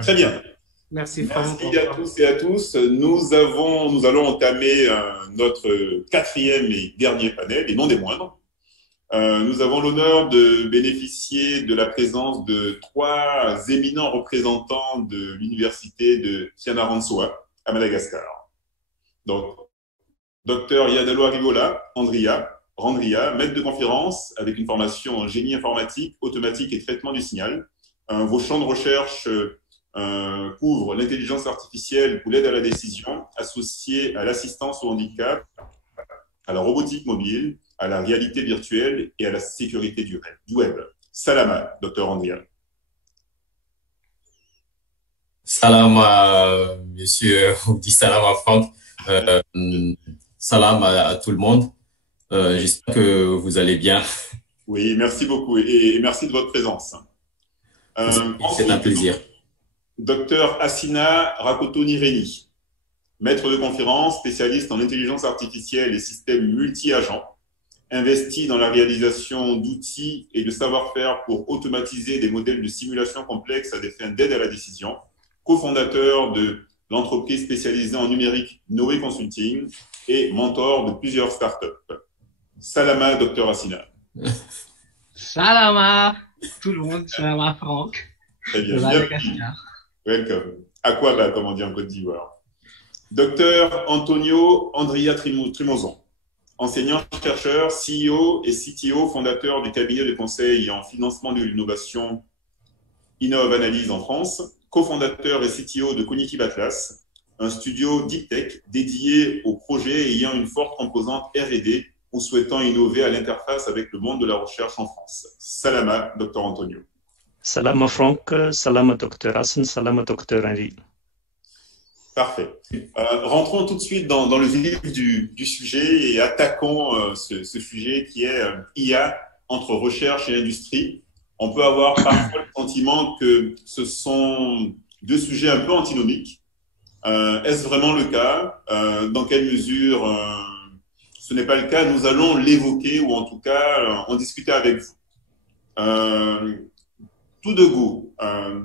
Très bien. Merci vraiment Merci pour à tous et à tous. Nous allons entamer notre quatrième et dernier panel, et non des moindres. Nous avons l'honneur de bénéficier de la présence de trois éminents représentants de l'université de Fianarantsoa à Madagascar. Donc, Dr Yadalo Arivola, Randria, maître de conférence avec une formation en génie informatique, automatique et traitement du signal. Vos champs de recherche couvrent l'intelligence artificielle pour l'aide à la décision associée à l'assistance au handicap, à la robotique mobile, à la réalité virtuelle et à la sécurité du web. Salama, Dr Randria. Salam à monsieur, on dit salam à Franck. Euh, Salam à tout le monde. J'espère que vous allez bien. Oui, merci beaucoup et merci de votre présence. C'est un Ensuite, plaisir. Dr Assina Rakoto-Nireni, maître de conférence, spécialiste en intelligence artificielle et systèmes multi-agents, investi dans la réalisation d'outils et de savoir-faire pour automatiser des modèles de simulation complexes à des fins d'aide à la décision, cofondateur de l'entreprise spécialisée en numérique Noé Consulting et mentor de plusieurs startups. Salama, Dr Assina. Salama, tout le monde, Salama Franck, Très bien, de Madagascar. Welcome. Aquaba, comme on dit en Côte d'Ivoire. Dr Antonio Andria Trimozon, enseignant-chercheur, CEO et CTO, fondateur du cabinet de conseil en financement de l'innovation Innov Analyse en France, cofondateur et CTO de Cognitive Atlas, un studio deep tech dédié aux projets ayant une forte composante R&D ou souhaitant innover à l'interface avec le monde de la recherche en France. Salama, Dr Antonio. Salama Franck, salama Dr Hassan, salama Dr Henry. Parfait. Rentrons tout de suite dans le vif du sujet et attaquons ce sujet qui est IA entre recherche et industrie. On peut avoir parfois le sentiment que ce sont deux sujets un peu antinomiques. Est-ce vraiment le cas? Dans quelle mesure ce n'est pas le cas? Nous allons l'évoquer ou en tout cas en discuter avec vous. Tout de go,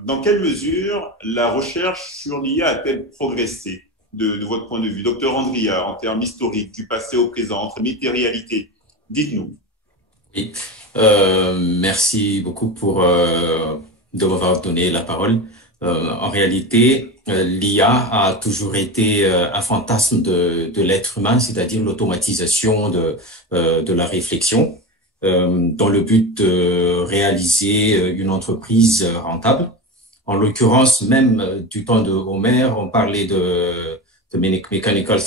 dans quelle mesure la recherche sur l'IA a-t-elle progressé de votre point de vue? Docteur Andria, en termes historiques, du passé au présent, entre mythe et réalité, dites-nous. Oui. Merci beaucoup de m'avoir donné la parole. En réalité, l'IA a toujours été un fantasme de l'être humain, c'est-à-dire l'automatisation de la réflexion, dans le but de réaliser une entreprise rentable. En l'occurrence, même du temps de Homère, on parlait de mechanical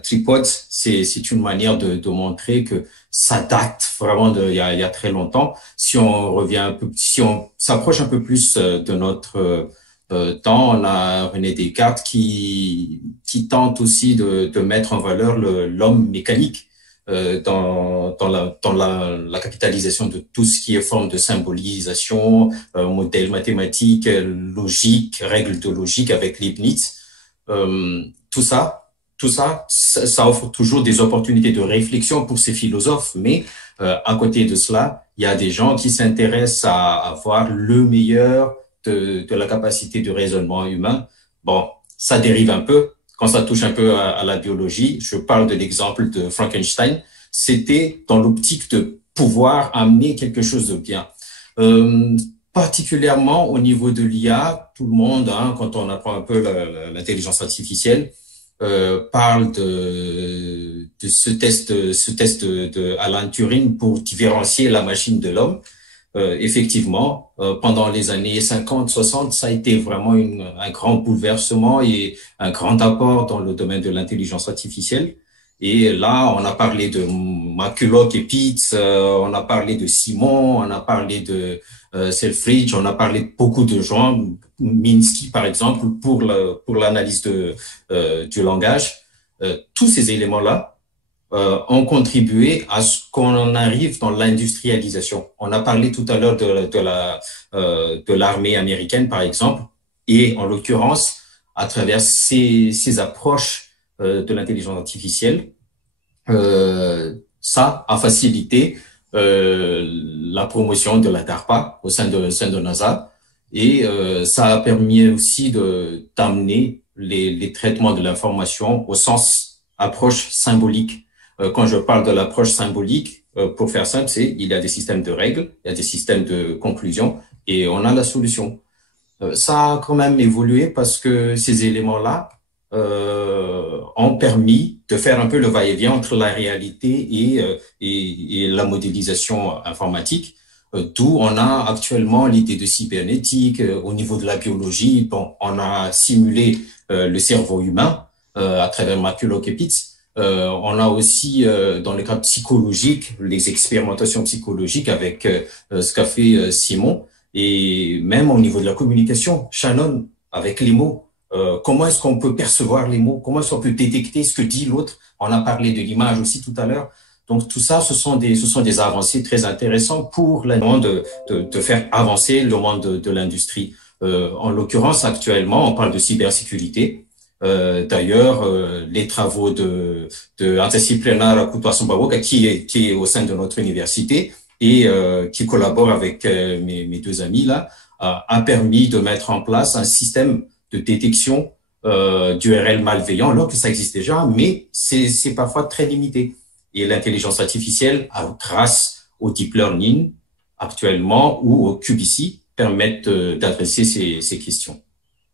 tripods. C'est une manière de montrer que ça date vraiment il y a très longtemps. Si on revient un peu, si on s'approche un peu plus de notre temps, on a René Descartes qui tente aussi de mettre en valeur l'homme mécanique dans la capitalisation de tout ce qui est forme de symbolisation, modèle mathématique, logique, règles de logique avec Leibniz. Tout ça offre toujours des opportunités de réflexion pour ces philosophes, mais à côté de cela, il y a des gens qui s'intéressent à avoir le meilleur de la capacité de raisonnement humain. Bon, ça dérive un peu. Quand ça touche un peu à la biologie, je parle de l'exemple de Frankenstein, c'était dans l'optique de pouvoir amener quelque chose de bien. Particulièrement au niveau de l'IA, tout le monde, quand on apprend un peu l'intelligence artificielle, parle de ce test de Alan Turing pour différencier la machine de l'homme. Effectivement, pendant les années 50-60, ça a été vraiment un grand bouleversement et un grand apport dans le domaine de l'intelligence artificielle. Et là, on a parlé de McCulloch et Pitts, on a parlé de Simon, on a parlé de Selfridge, on a parlé de beaucoup de gens, Minsky par exemple, pour l'analyse du langage. Tous ces éléments-là ont contribué à ce qu'on arrive dans l'industrialisation. On a parlé tout à l'heure de l'armée américaine, par exemple, et en l'occurrence, à travers ces approches de l'intelligence artificielle, ça a facilité la promotion de la DARPA au sein de NASA. Et ça a permis aussi d'amener les traitements de l'information au sens approche symbolique. Quand je parle de l'approche symbolique, pour faire simple, il y a des systèmes de règles, il y a des systèmes de conclusion et on a la solution. Ça a quand même évolué parce que ces éléments-là ont permis de faire un peu le va-et-vient entre la réalité et la modélisation informatique. D'où on a actuellement l'idée de cybernétique. Au niveau de la biologie, bon, on a simulé le cerveau humain à travers Maculo-Kepitz. On a aussi, dans le cadre psychologique, les expérimentations psychologiques avec ce qu'a fait Simon. Et même au niveau de la communication, Shannon, avec les mots, comment est-ce qu'on peut percevoir les mots? Comment est-ce qu'on peut détecter ce que dit l'autre? On a parlé de l'image aussi tout à l'heure. Donc tout ça, ce sont des avancées très intéressantes pour le monde de faire avancer le monde de l'industrie. En l'occurrence, actuellement, on parle de cybersécurité. D'ailleurs, les travaux de Antidisciplinaire Kutuasumbawoka, qui est au sein de notre université et qui collabore avec mes deux amis là, a permis de mettre en place un système de détection d'URL malveillants, alors que ça existe déjà, mais c'est parfois très limité. Et l'intelligence artificielle, grâce au deep learning actuellement ou au QBC, permettent d'adresser ces questions.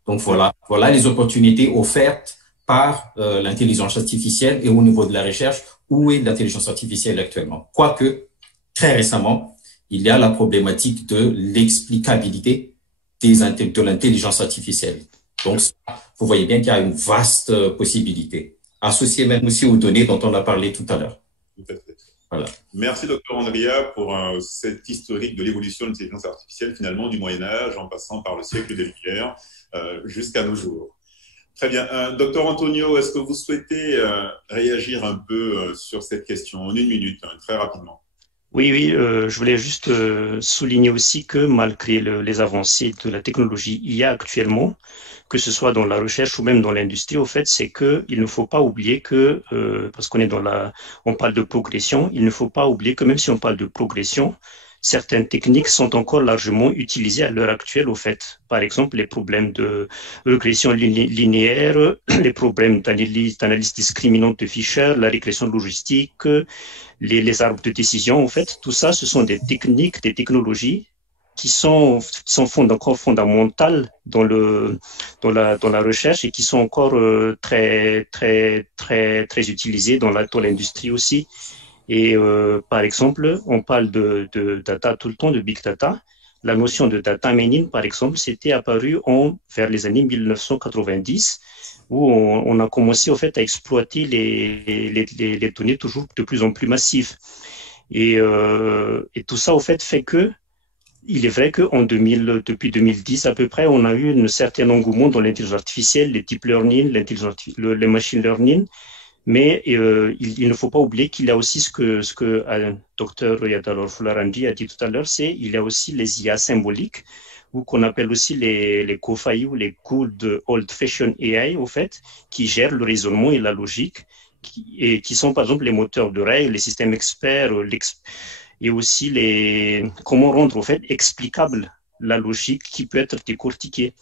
Donc voilà les opportunités offertes par l'intelligence artificielle et au niveau de la recherche, où est l'intelligence artificielle actuellement. Quoique, très récemment, il y a la problématique de l'explicabilité de l'intelligence artificielle. Donc, vous voyez bien qu'il y a une vaste possibilité, associée même aussi aux données dont on a parlé tout à l'heure. Tout à fait. Voilà. Merci, Dr Andria, pour cette historique de l'évolution de l'intelligence artificielle, finalement, du Moyen-Âge, en passant par le siècle des Lumières, jusqu'à nos jours. Très bien. Dr Antonio, est-ce que vous souhaitez réagir un peu sur cette question en une minute, très rapidement? Oui, je voulais juste souligner aussi que malgré les avancées de la technologie IA actuellement, que ce soit dans la recherche ou même dans l'industrie, au fait, c'est que il ne faut pas oublier que, parce qu'on est on parle de progression, il ne faut pas oublier que même si on parle de progression, certaines techniques sont encore largement utilisées à l'heure actuelle, au fait. Par exemple, les problèmes de régression linéaire, les problèmes d'analyse discriminante de Fisher, la régression logistique, les arbres de décision, en fait, tout ça, ce sont des techniques, des technologies qui sont encore fondamentales dans la recherche et qui sont encore très utilisées dans l'industrie aussi. Et par exemple, on parle de data tout le temps, de big data. La notion de data mining, par exemple, c'était apparu vers les années 1990, où on a commencé au fait à exploiter les données toujours de plus en plus massives. Et tout ça au fait que il est vrai que depuis 2010 à peu près, on a eu un certain engouement dans l'intelligence artificielle, les deep learning, le machine learning. Mais il ne faut pas oublier qu'il y a aussi ce que Dr Yadalor Fularandi a dit tout à l'heure, il y a aussi les IA symboliques, ou qu'on appelle aussi les COFAI ou les Good Old Fashioned AI, au fait, qui gèrent le raisonnement et la logique, et qui sont par exemple les moteurs de règles, les systèmes experts, et aussi comment rendre au fait explicable la logique qui peut être décortiquée.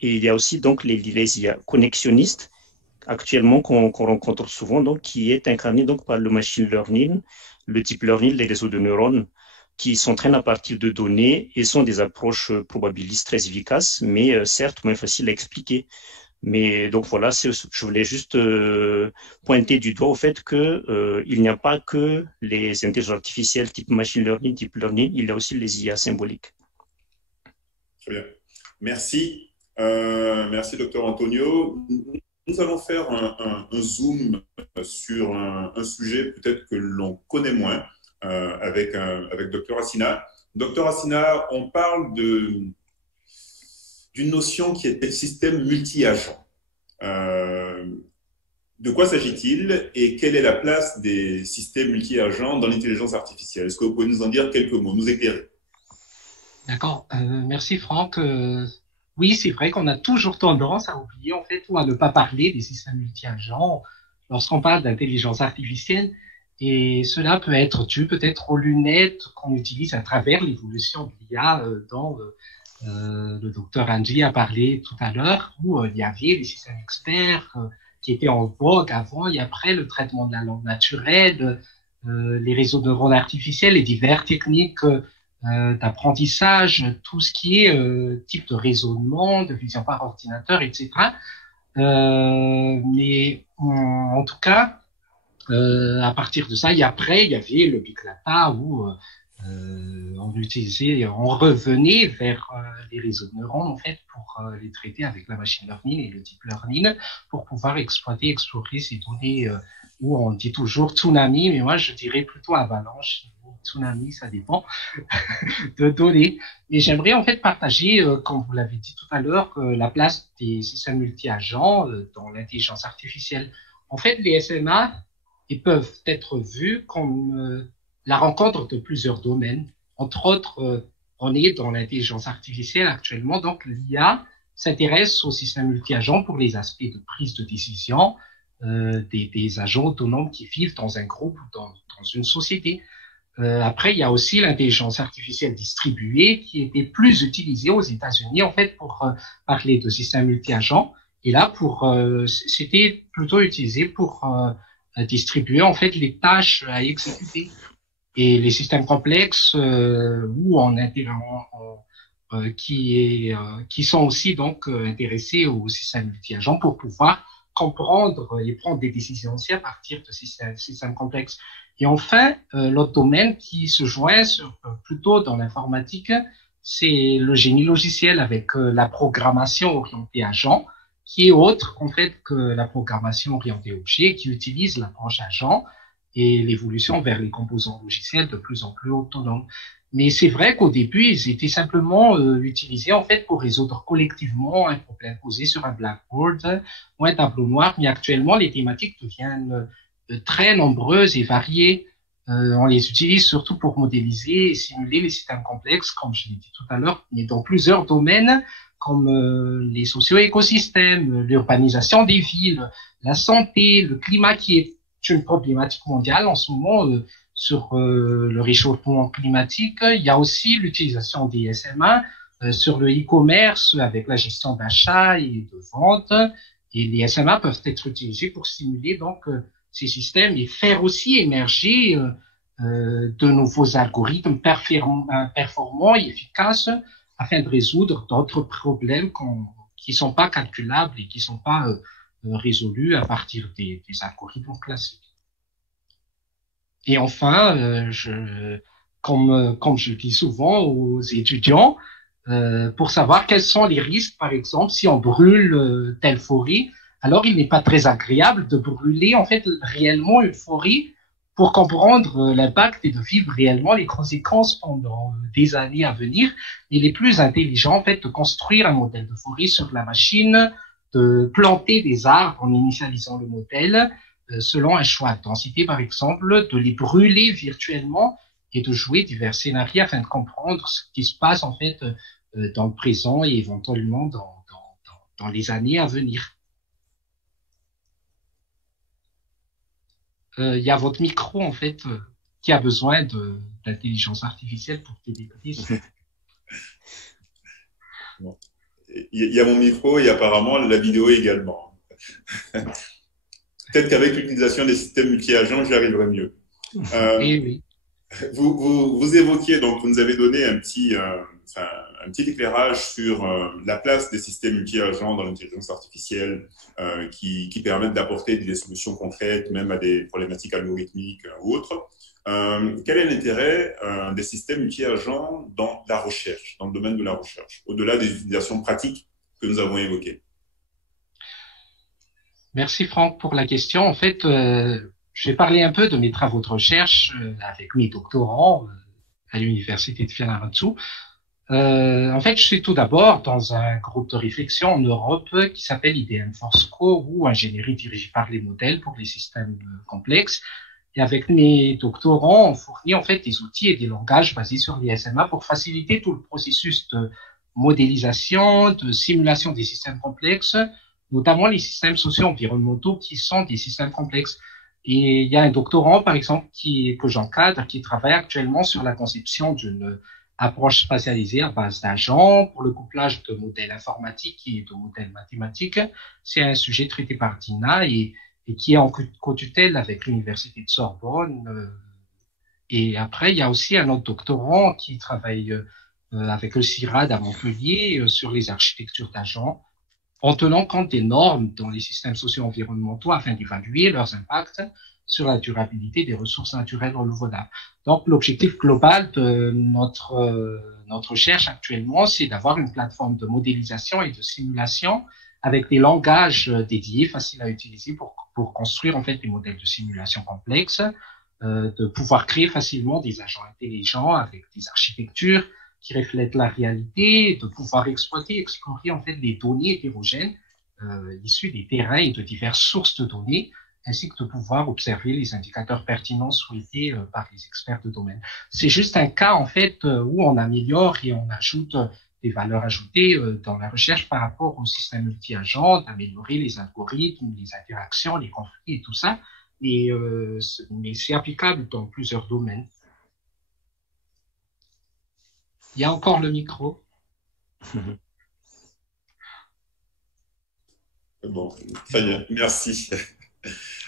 Et il y a aussi donc les IA connexionnistes, actuellement qu'on rencontre souvent, donc qui est incarné donc par le machine learning, le deep learning, les réseaux de neurones qui s'entraînent à partir de données et sont des approches probabilistes très efficaces, mais certes moins faciles à expliquer. Mais donc voilà, je voulais juste pointer du doigt au fait que il n'y a pas que les intelligences artificielles type machine learning, deep learning, il y a aussi les IA symboliques. Très bien. Merci. Merci, Dr Antonio. Nous allons faire un zoom sur un sujet peut-être que l'on connaît moins avec Dr Assina. Dr Assina, on parle d'une notion qui est le système multi-agent. De quoi s'agit-il et quelle est la place des systèmes multi-agents dans l'intelligence artificielle? Est-ce que vous pouvez nous en dire quelques mots, nous éclairer? D'accord. Merci Franck. Oui, c'est vrai qu'on a toujours tendance à oublier en fait ou à ne pas parler des systèmes multi-agents lorsqu'on parle d'intelligence artificielle. Et cela peut être dû peut-être aux lunettes qu'on utilise à travers l'évolution de l'IA dans le docteur Angie a parlé tout à l'heure, où il y avait les systèmes experts qui étaient en vogue avant et après, le traitement de la langue naturelle, les réseaux de neurones artificiels et diverses techniques d'apprentissage, tout ce qui est type de raisonnement, de vision par ordinateur, etc. Mais en tout cas, à partir de ça, et après, il y avait le Big Data où on revenait vers les réseaux de neurones en fait pour les traiter avec la machine learning et le deep learning pour pouvoir exploiter, explorer ces données où on dit toujours tsunami, mais moi je dirais plutôt avalanche. Tsunami, ça dépend de données. Mais j'aimerais en fait partager, comme vous l'avez dit tout à l'heure, la place des systèmes multi-agents dans l'intelligence artificielle. En fait, les SMA ils peuvent être vus comme la rencontre de plusieurs domaines. Entre autres, on est dans l'intelligence artificielle actuellement, donc l'IA s'intéresse aux systèmes multi-agents pour les aspects de prise de décision des agents autonomes qui vivent dans un groupe ou dans une société. Après, il y a aussi l'intelligence artificielle distribuée qui était plus utilisée aux États-Unis en fait pour parler de systèmes multi-agents. Et là, c'était plutôt utilisé pour distribuer en fait les tâches à exécuter. Et les systèmes complexes qui sont aussi donc intéressés aux systèmes multi-agents pour pouvoir comprendre et prendre des décisions aussi à partir de systèmes complexes. Et enfin, l'autre domaine qui se joint plutôt dans l'informatique, c'est le génie logiciel avec la programmation orientée agent, qui est autre en fait que la programmation orientée objet, qui utilise l'approche agent et l'évolution vers les composants logiciels de plus en plus autonomes. Mais c'est vrai qu'au début, ils étaient simplement utilisés en fait pour résoudre collectivement un problème posé sur un blackboard ou un tableau noir. Mais actuellement, les thématiques deviennent très nombreuses et variées. On les utilise surtout pour modéliser et simuler les systèmes complexes, comme je l'ai dit tout à l'heure, mais dans plusieurs domaines comme les socio-écosystèmes, l'urbanisation des villes, la santé, le climat qui est une problématique mondiale en ce moment sur le réchauffement climatique. Il y a aussi l'utilisation des SMA sur le e-commerce avec la gestion d'achat et de vente. Et les SMA peuvent être utilisés pour stimuler donc ces systèmes et faire aussi émerger de nouveaux algorithmes performants et efficaces afin de résoudre d'autres problèmes qui sont pas calculables et qui sont pas résolus à partir des algorithmes classiques. Et enfin, comme je dis souvent aux étudiants, pour savoir quels sont les risques, par exemple, si on brûle telle forêt, alors il n'est pas très agréable de brûler en fait réellement une forêt pour comprendre l'impact et de vivre réellement les conséquences pendant des années à venir. Il est plus intelligent en fait de construire un modèle de forêt sur la machine, de planter des arbres en initialisant le modèle selon un choix de densité par exemple, de les brûler virtuellement et de jouer divers scénarios afin de comprendre ce qui se passe en fait dans le présent et éventuellement dans les années à venir. Il y a votre micro en fait qui a besoin d'intelligence artificielle pour t'aider. Bon. Il y a mon micro et apparemment la vidéo également. Peut-être qu'avec l'utilisation des systèmes multi-agents, j'y arriverai mieux. Oui. Vous évoquiez, donc vous nous avez donné un petit éclairage sur la place des systèmes multi-agents dans l'intelligence artificielle qui permettent d'apporter des solutions concrètes, même à des problématiques algorithmiques ou autres. Quel est l'intérêt des systèmes multi-agents dans la recherche, dans le domaine de la recherche, au-delà des utilisations pratiques que nous avons évoquées? Merci Franck pour la question. En fait, je vais parler un peu de mes travaux de recherche avec mes doctorants à l'université de Fianarantsoa. En fait, je suis tout d'abord dans un groupe de réflexion en Europe qui s'appelle IBM Forsco ou ingénierie dirigée par les modèles pour les systèmes complexes. Et avec mes doctorants, on fournit en fait des outils et des langages basés sur les SMA pour faciliter tout le processus de modélisation, de simulation des systèmes complexes, notamment les systèmes socio-environnementaux qui sont des systèmes complexes. Et il y a un doctorant, par exemple, que j'encadre, qui travaille actuellement sur la conception d'une approche spatialisée à base d'agents pour le couplage de modèles informatiques et de modèles mathématiques. C'est un sujet traité par Dina et qui est en co-tutelle avec l'Université de Sorbonne. Et après, il y a aussi un autre doctorant qui travaille avec le CIRAD à Montpellier sur les architectures d'agents, en tenant compte des normes dans les systèmes socio-environnementaux afin d'évaluer leurs impacts sur la durabilité des ressources naturelles renouvelables. Donc, l'objectif global de notre recherche actuellement, c'est d'avoir une plateforme de modélisation et de simulation avec des langages dédiés, faciles à utiliser pour construire en fait des modèles de simulation complexes, de pouvoir créer facilement des agents intelligents avec des architectures qui reflètent la réalité, de pouvoir exploiter, explorer en fait des données hétérogènes issues des terrains et de diverses sources de données, ainsi que de pouvoir observer les indicateurs pertinents souhaités par les experts de domaine. C'est juste un cas en fait où on améliore et on ajoute des valeurs ajoutées dans la recherche par rapport au système multi-agent, d'améliorer les algorithmes, les interactions, les conflits et tout ça. Mais c'est applicable dans plusieurs domaines. Il y a encore le micro. Bon, très bien, merci.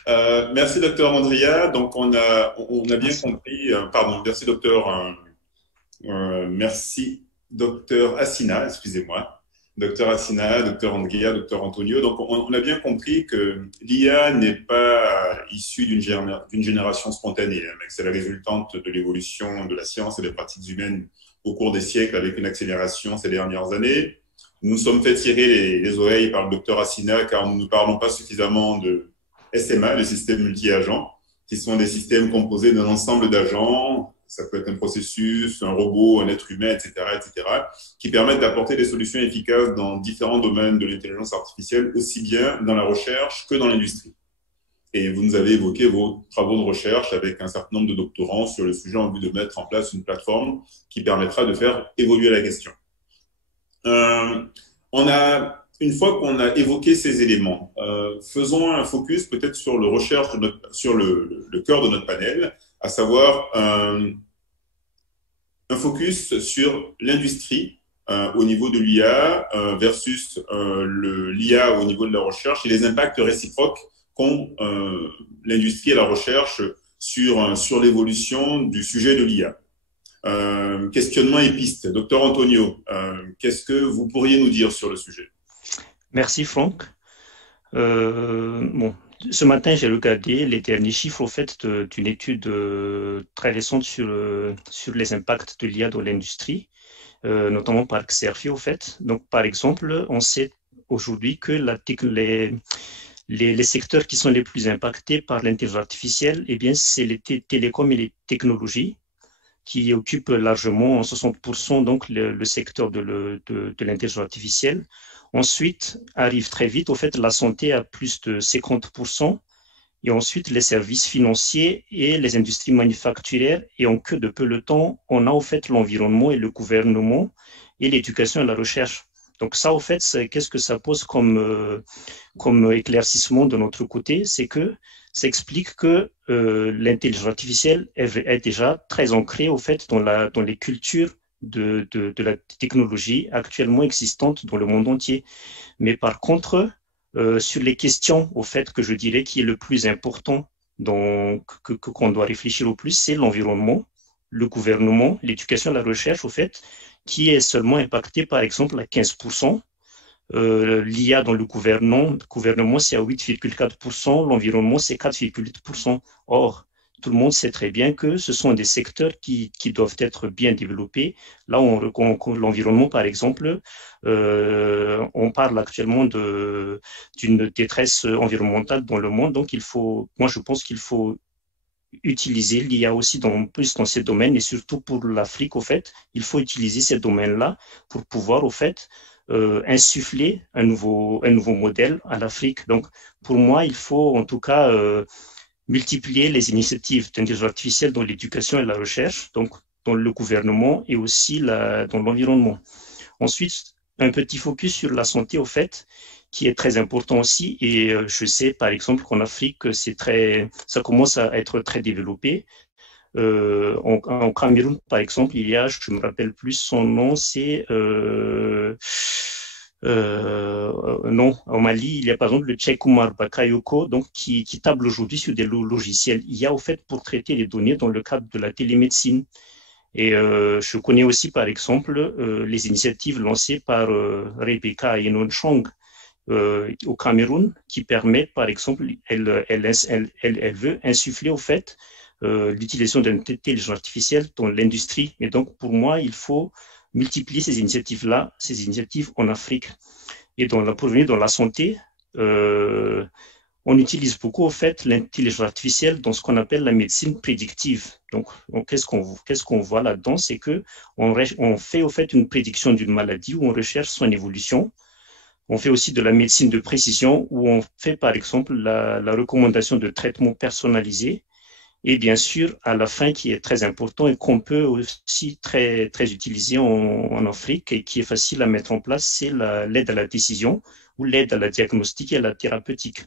Merci, docteur Andria. Donc, on a bien compris. Pardon, merci, docteur. Merci, docteur Assina, excusez-moi. Docteur Assina, docteur Andria, docteur Antonio. Donc, on a bien compris que l'IA n'est pas issue d'une génération spontanée, mais que c'est la résultante de l'évolution de la science et des pratiques humaines au cours des siècles avec une accélération ces dernières années. Nous nous sommes fait tirer les oreilles par le docteur Assina car nous ne parlons pas suffisamment de SMA, le système multi-agent, qui sont des systèmes composés d'un ensemble d'agents, ça peut être un processus, un robot, un être humain, etc., qui permettent d'apporter des solutions efficaces dans différents domaines de l'intelligence artificielle, aussi bien dans la recherche que dans l'industrie. Et vous nous avez évoqué vos travaux de recherche avec un certain nombre de doctorants sur le sujet en vue de mettre en place une plateforme qui permettra de faire évoluer la question. Une fois qu'on a évoqué ces éléments, faisons un focus peut-être sur sur le cœur de notre panel, à savoir un focus sur l'industrie au niveau de l'IA versus l'IA au niveau de la recherche et les impacts réciproques qu'ont l'industrie et la recherche sur l'évolution du sujet de l'IA. Questionnement et pistes. Docteur Antonio, qu'est-ce que vous pourriez nous dire sur le sujet? Merci Franck. Bon, ce matin, j'ai regardé les derniers chiffres au fait d'une étude très récente sur les impacts de l'IA dans l'industrie, notamment par Xerfi au fait. Donc, par exemple, on sait aujourd'hui que les secteurs qui sont les plus impactés par l'intelligence artificielle, eh bien, c'est les télécoms et les technologies qui occupent largement 60% donc le secteur de l'intelligence artificielle. Ensuite, arrive très vite, au fait, la santé à plus de 50%, et ensuite les services financiers et les industries manufacturières, et en queue de peloton, on a au fait l'environnement et le gouvernement et l'éducation et la recherche. Donc ça, au fait, qu'est-ce que ça pose comme éclaircissement de notre côté? C'est que ça explique que l'intelligence artificielle est déjà très ancrée, au fait, dans les cultures de la technologie actuellement existante dans le monde entier. Mais par contre, sur les questions, au fait, que je dirais qui est le plus important, qu'on doit réfléchir au plus, c'est l'environnement, le gouvernement, l'éducation, la recherche, au fait, qui est seulement impacté, par exemple, à 15%. L'IA dans le gouvernement, c'est à 8,4%, l'environnement, c'est 4,8%. Or, tout le monde sait très bien que ce sont des secteurs qui doivent être bien développés. Là, l'environnement, par exemple, on parle actuellement d'une détresse environnementale dans le monde. Donc, moi, je pense qu'il faut utiliser l'IA aussi plus dans ces domaines et surtout pour l'Afrique, au fait, il faut utiliser ces domaines-là pour pouvoir, au fait, insuffler un nouveau modèle à l'Afrique. Donc, pour moi, il faut en tout cas multiplier les initiatives d'intelligence artificielle dans l'éducation et la recherche, donc dans le gouvernement et aussi dans l'environnement. Ensuite, un petit focus sur la santé, au fait, qui est très important aussi. Et je sais, par exemple, qu'en Afrique, ça commence à être très développé. En Cameroun, par exemple, il y a, je me rappelle plus son nom, c'est non, au Mali, il y a par exemple le Cheikh Oumar Bakayoko, donc qui table aujourd'hui sur des logiciels IA au fait pour traiter les données dans le cadre de la télémédecine. Et je connais aussi par exemple les initiatives lancées par Rebecca Enonchong au Cameroun qui permettent par exemple, elle veut insuffler au fait l'utilisation de l'intelligence artificielle dans l'industrie. Et donc pour moi, il faut multiplier ces initiatives-là, ces initiatives en Afrique. Et pour venir dans la santé, on utilise beaucoup, en fait, l'intelligence artificielle dans ce qu'on appelle la médecine prédictive. Donc qu'est-ce qu'on voit là-dedans? C'est que on fait, au fait, une prédiction d'une maladie où on recherche son évolution. On fait aussi de la médecine de précision où on fait, par exemple, la recommandation de traitements personnalisés. Et bien sûr, à la fin, qui est très important et qu'on peut aussi très utiliser en Afrique et qui est facile à mettre en place, c'est l'aide à la décision ou l'aide à la diagnostic et à la thérapeutique.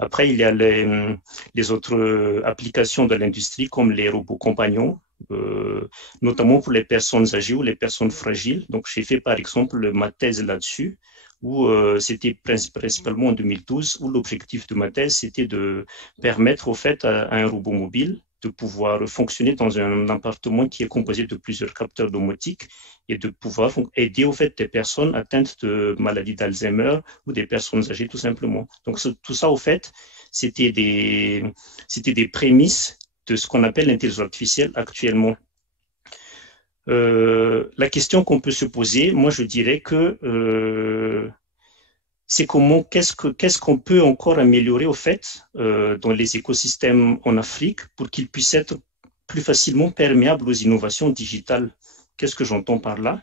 Après, il y a les autres applications de l'industrie comme les robots compagnons, notamment pour les personnes âgées ou les personnes fragiles. Donc, j'ai fait par exemple ma thèse là-dessus, où c'était principalement en 2012, où l'objectif de ma thèse, c'était de permettre au fait à un robot mobile de pouvoir fonctionner dans un appartement qui est composé de plusieurs capteurs domotiques et de pouvoir aider au fait des personnes atteintes de maladies d'Alzheimer ou des personnes âgées tout simplement. Donc tout ça au fait, c'était des prémices de ce qu'on appelle l'intelligence artificielle actuellement. La question qu'on peut se poser, moi je dirais que c'est qu'est-ce qu'on peut encore améliorer au fait dans les écosystèmes en Afrique pour qu'ils puissent être plus facilement perméables aux innovations digitales. Qu'est-ce que j'entends par là?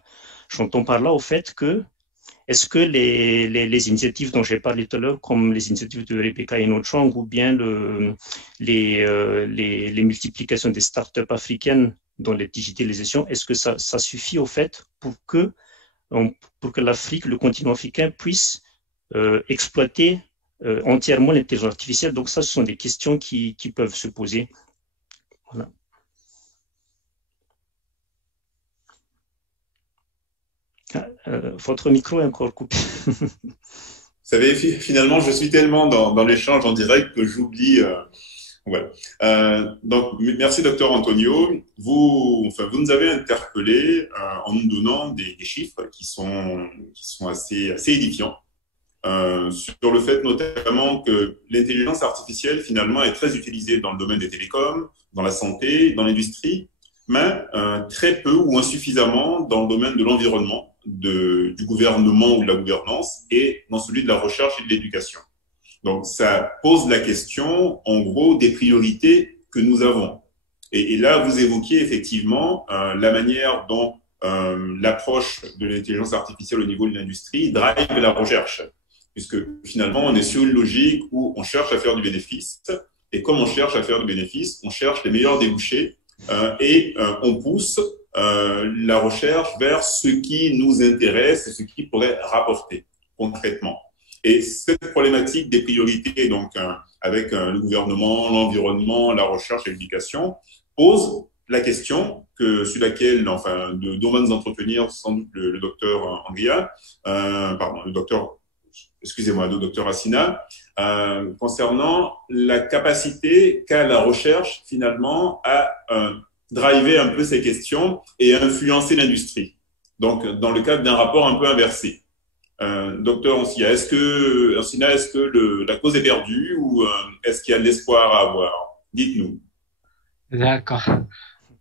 J'entends par là au fait que est-ce que les initiatives dont j'ai parlé tout à l'heure, comme les initiatives de Rebecca Enonchong ou bien les multiplications des startups africaines dans les digitalisations, est-ce que ça suffit au fait pour que l'Afrique, le continent africain, puisse exploiter entièrement l'intelligence artificielle? Donc ça, ce sont des questions qui peuvent se poser. Voilà. Votre micro est encore coupé. Vous savez, finalement, je suis tellement dans l'échange en direct que j'oublie. Voilà. Donc, merci, docteur Antonio. Vous nous avez interpellé en nous donnant des chiffres qui sont assez édifiants sur le fait notamment que l'intelligence artificielle, finalement, est très utilisée dans le domaine des télécoms, dans la santé, dans l'industrie, mais très peu ou insuffisamment dans le domaine de l'environnement, du gouvernement ou de la gouvernance et dans celui de la recherche et de l'éducation. Donc, ça pose la question, en gros, des priorités que nous avons. Et là, vous évoquiez effectivement la manière dont l'approche de l'intelligence artificielle au niveau de l'industrie drive la recherche, puisque finalement, on est sur une logique où on cherche à faire du bénéfice, et comme on cherche à faire du bénéfice, on cherche les meilleurs débouchés et on pousse la recherche vers ce qui nous intéresse et ce qui pourrait rapporter concrètement. Et cette problématique des priorités, donc avec le gouvernement, l'environnement, la recherche et l'éducation, pose la question sur laquelle, dont va nous entretenir sans doute le docteur Angria, le docteur Assina, concernant la capacité qu'a la recherche finalement à driver un peu ces questions et influencer l'industrie. Donc, dans le cadre d'un rapport un peu inversé. Docteur Ancina, est-ce que la cause est perdue ou est-ce qu'il y a de l'espoir à avoir? Dites-nous. D'accord.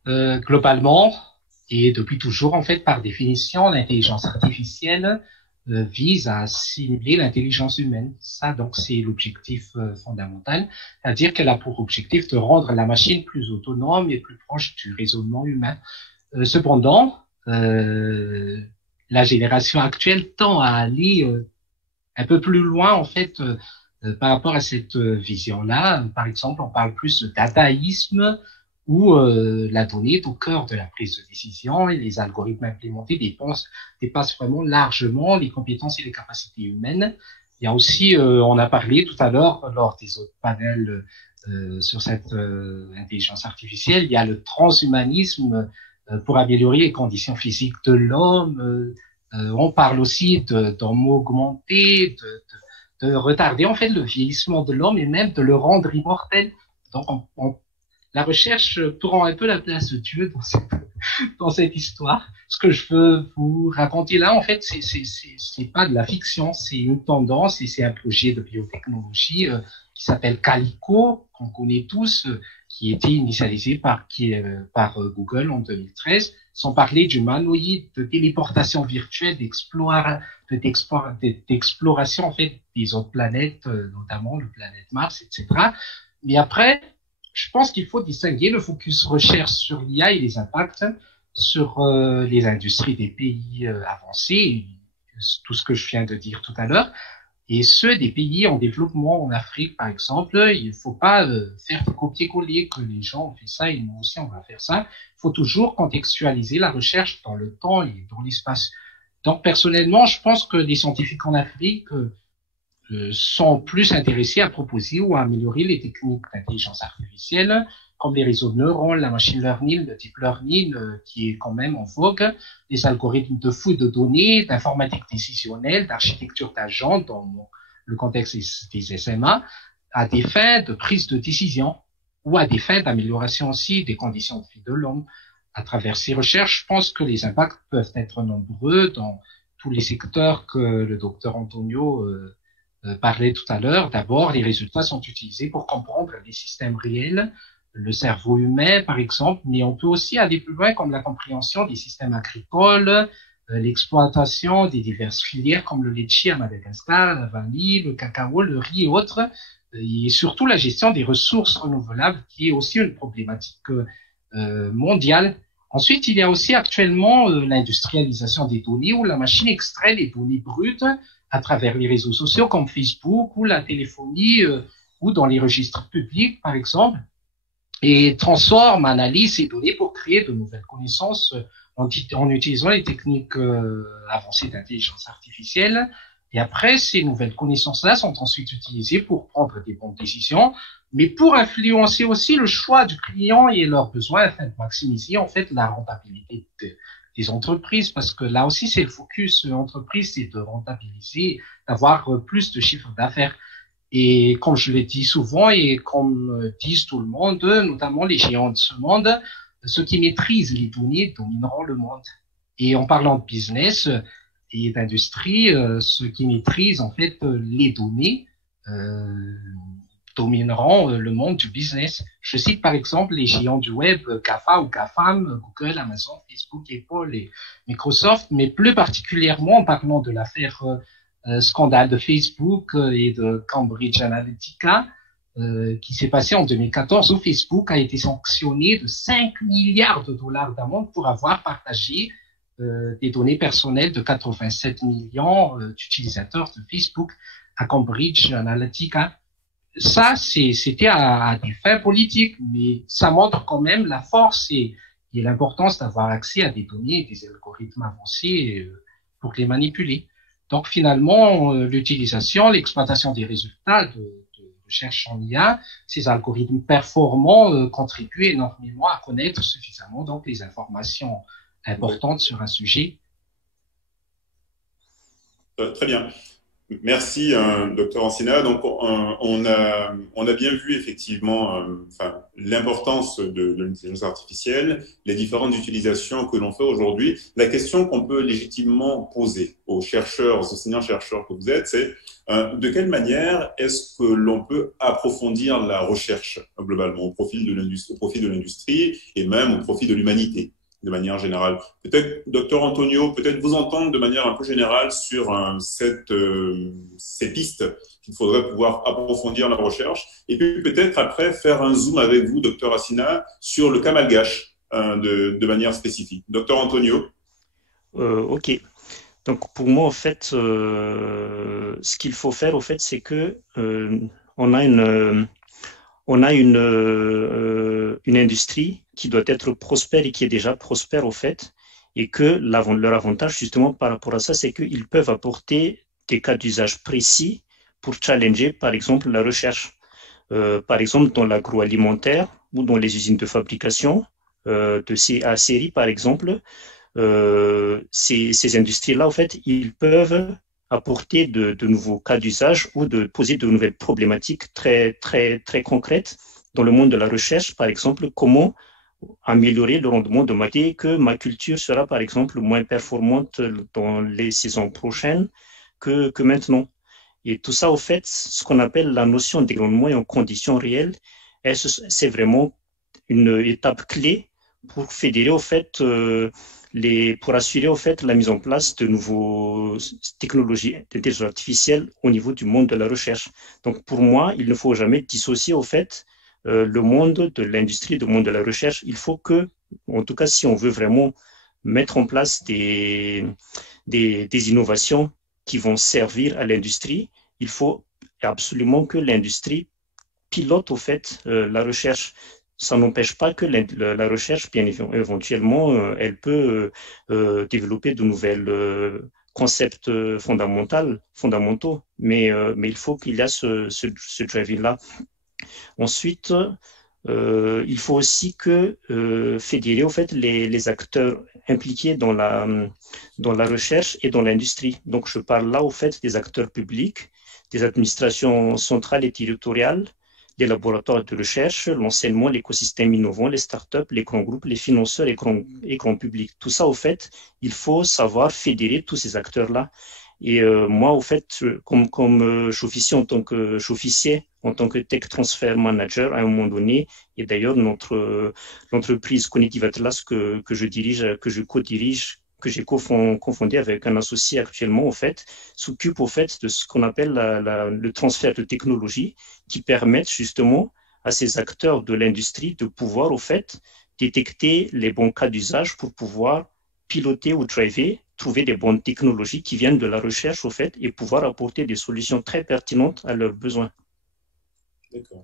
Globalement, et depuis toujours, en fait, par définition, l'intelligence artificielle vise à simuler l'intelligence humaine. Ça, donc, c'est l'objectif fondamental, c'est-à-dire qu'elle a pour objectif de rendre la machine plus autonome et plus proche du raisonnement humain. Cependant, la génération actuelle tend à aller un peu plus loin, en fait, par rapport à cette vision-là. Par exemple, on parle plus de dataïsme, où la donnée est au cœur de la prise de décision et les algorithmes implémentés dépassent vraiment largement les compétences et les capacités humaines. Il y a aussi, on a parlé tout à l'heure lors des autres panels sur cette intelligence artificielle. Il y a le transhumanisme pour améliorer les conditions physiques de l'homme. On parle aussi d'homme augmenté, de retarder en fait le vieillissement de l'homme et même de le rendre immortel. Donc la recherche prend un peu la place de Dieu dans cette histoire. Ce que je veux vous raconter là, en fait, c'est pas de la fiction, c'est une tendance et c'est un projet de biotechnologie qui s'appelle Calico, qu'on connaît tous, qui a été initialisé par Google en 2013, sans parler d'humanoïdes, de téléportation virtuelle, d'exploration en fait des autres planètes, notamment le planète Mars, etc. Mais après, je pense qu'il faut distinguer le focus recherche sur l'IA et les impacts sur les industries des pays avancés, tout ce que je viens de dire tout à l'heure, et ceux des pays en développement, en Afrique par exemple. Il ne faut pas faire du copier-coller, que les gens ont fait ça et nous aussi on va faire ça. Il faut toujours contextualiser la recherche dans le temps et dans l'espace. Donc personnellement, je pense que les scientifiques en Afrique sont plus intéressés à proposer ou à améliorer les techniques d'intelligence artificielle, comme les réseaux de neurones, la machine learning, le deep learning, qui est quand même en vogue, les algorithmes de fouille de données, d'informatique décisionnelle, d'architecture d'agents dans le contexte des SMA, à des fins de prise de décision ou à des fins d'amélioration aussi des conditions de vie de l'homme. À travers ces recherches, je pense que les impacts peuvent être nombreux dans tous les secteurs que le docteur Antonio parlait tout à l'heure. D'abord, les résultats sont utilisés pour comprendre les systèmes réels, le cerveau humain, par exemple, mais on peut aussi aller plus loin comme la compréhension des systèmes agricoles, l'exploitation des diverses filières comme le litchi à Madagascar, la vanille, le cacao, le riz et autres, et surtout la gestion des ressources renouvelables qui est aussi une problématique mondiale. Ensuite, il y a aussi actuellement l'industrialisation des données où la machine extrait les données brutes à travers les réseaux sociaux comme Facebook ou la téléphonie ou dans les registres publics, par exemple, et transforme, analyse ces données pour créer de nouvelles connaissances en utilisant les techniques avancées d'intelligence artificielle. Et après, ces nouvelles connaissances-là sont ensuite utilisées pour prendre des bonnes décisions, mais pour influencer aussi le choix du client et leurs besoins afin de maximiser en fait la rentabilité des entreprises, parce que là aussi c'est le focus entreprise, c'est de rentabiliser, d'avoir plus de chiffre d'affaires. Et comme je l'ai dit souvent et comme disent tout le monde, notamment les géants de ce monde, ceux qui maîtrisent les données domineront le monde. Et en parlant de business et d'industrie, ceux qui maîtrisent en fait les données domineront le monde du business. Je cite par exemple les géants du web, GAFA ou GAFAM, Google, Amazon, Facebook, Apple et Microsoft, mais plus particulièrement en parlant de l'affaire scandale de Facebook et de Cambridge Analytica, qui s'est passé en 2014, où Facebook a été sanctionné de 5 milliards de dollars d'amende pour avoir partagé des données personnelles de 87 millions d'utilisateurs de Facebook à Cambridge Analytica. Ça, c'était à des fins politiques, mais ça montre quand même la force et l'importance d'avoir accès à des données et des algorithmes avancés pour les manipuler. Donc finalement, l'utilisation, l'exploitation des résultats de recherche en IA, ces algorithmes performants contribuent énormément à connaître suffisamment donc les informations importantes sur un sujet. Très bien. Merci, docteur Ancina. Donc, on a bien vu effectivement l'importance de l'intelligence artificielle, les différentes utilisations que l'on fait aujourd'hui. La question qu'on peut légitimement poser aux chercheurs, aux enseignants-chercheurs que vous êtes, c'est de quelle manière est-ce que l'on peut approfondir la recherche globalement au profit de l'industrie et même au profit de l'humanité de manière générale. Peut-être, docteur Antonio, peut-être vous entendre de manière un peu générale sur ces pistes qu'il faudrait pouvoir approfondir la recherche, et puis peut-être après faire un zoom avec vous, docteur Ancina, sur le cas malgache de manière spécifique. Docteur Antonio. Ok. Donc pour moi, en fait, ce qu'il faut faire, en fait, c'est que on a une industrie qui doit être prospère et qui est déjà prospère au fait, et que leur avantage justement par rapport à ça, c'est qu'ils peuvent apporter des cas d'usage précis pour challenger par exemple la recherche. par exemple dans l'agroalimentaire ou dans les usines de fabrication de ces aciéries, par exemple, ces industries-là, en fait, ils peuvent apporter de nouveaux cas d'usage ou de poser de nouvelles problématiques très, très, très concrètes dans le monde de la recherche, par exemple, comment améliorer le rendement de ma culture, que ma culture sera, par exemple, moins performante dans les saisons prochaines que maintenant. Et tout ça, au fait, ce qu'on appelle la notion d'environnement en conditions réelles, c'est vraiment une étape clé pour fédérer, au fait, pour assurer, au fait, la mise en place de nouvelles technologies d'intelligence artificielle au niveau du monde de la recherche. Donc, pour moi, il ne faut jamais dissocier, au fait, le monde de l'industrie, du monde de la recherche. Il faut que, en tout cas, si on veut vraiment mettre en place des innovations qui vont servir à l'industrie, il faut absolument que l'industrie pilote, au fait, la recherche. Ça n'empêche pas que la recherche, bien éventuellement, elle peut développer de nouvelles concepts fondamentaux, mais il faut qu'il y ait ce driving-là. Ensuite, il faut aussi que fédérer, au fait, les acteurs impliqués dans la recherche et dans l'industrie. Donc, je parle là, au fait, des acteurs publics, des administrations centrales et territoriales, des laboratoires de recherche, l'enseignement, l'écosystème innovant, les startups, les grands groupes, les financeurs et grands publics. Tout ça, au fait, il faut savoir fédérer tous ces acteurs-là. Et moi, au fait, comme j'officie en tant que tech transfer manager à un moment donné, et d'ailleurs l'entreprise Cognitive Atlas que je dirige, que je co-dirige, que j'ai cofondé avec un associé actuellement, au fait, s'occupe au fait de ce qu'on appelle le transfert de technologie qui permettent justement à ces acteurs de l'industrie de pouvoir, au fait, détecter les bons cas d'usage pour pouvoir piloter ou driver, trouver des bonnes technologies qui viennent de la recherche, au fait, et pouvoir apporter des solutions très pertinentes à leurs besoins. D'accord.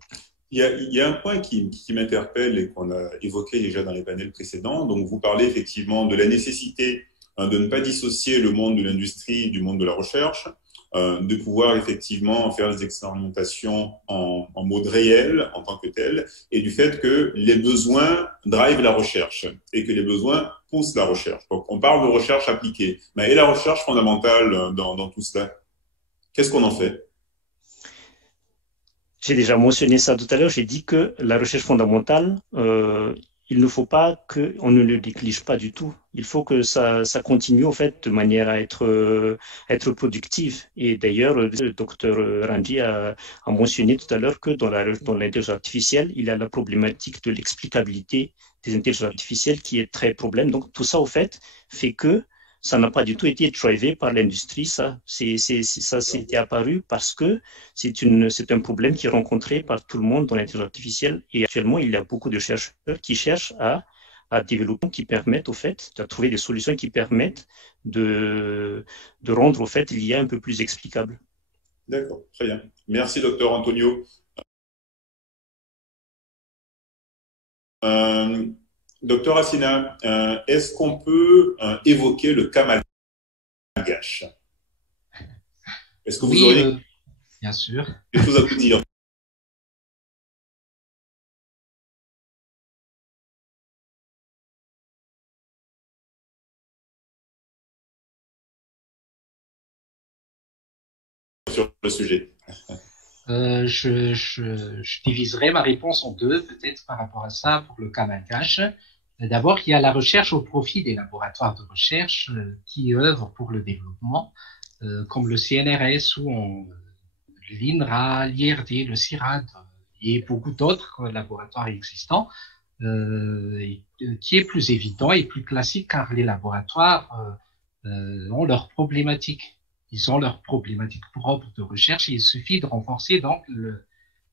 Il y a un point qui m'interpelle et qu'on a évoqué déjà dans les panels précédents. Donc, vous parlez effectivement de la nécessité de ne pas dissocier le monde de l'industrie du monde de la recherche, de pouvoir effectivement faire des expérimentations en mode réel en tant que tel, et du fait que les besoins drivent la recherche et que les besoins poussent la recherche. Donc, on parle de recherche appliquée, mais et la recherche fondamentale dans tout cela, qu'est-ce qu'on en fait? J'ai déjà mentionné ça tout à l'heure, j'ai dit que la recherche fondamentale, il ne faut pas qu'on ne le néglige pas du tout. Il faut que ça continue, en fait, de manière à être productive. Et d'ailleurs, le docteur Ranji a mentionné tout à l'heure que dans l'intelligence artificielle, il y a la problématique de l'explicabilité des intelligences artificielles qui est très problème. Donc, tout ça, au fait que ça n'a pas du tout été drivé par l'industrie, ça s'était apparu parce que c'est un problème qui est rencontré par tout le monde dans l'intelligence artificielle. Et actuellement, il y a beaucoup de chercheurs qui cherchent à développer, qui permettent, au fait, de trouver des solutions qui permettent de rendre, au fait, l'IA un peu plus explicable. D'accord, très bien. Merci, docteur Antonio. Docteur Assina, est-ce qu'on peut évoquer le cas malgache? Est-ce que vous auriez bien sûr. quelque chose à vous dire? Sur le sujet. Je diviserai ma réponse en deux, peut-être par rapport à ça, pour le cas malgache. D'abord, il y a la recherche au profit des laboratoires de recherche qui œuvrent pour le développement, comme le CNRS ou l'INRA, l'IRD, le CIRAD et beaucoup d'autres laboratoires existants, qui est plus évident et plus classique car les laboratoires ont leurs problématiques. Ils ont leurs problématiques propres de recherche et il suffit de renforcer donc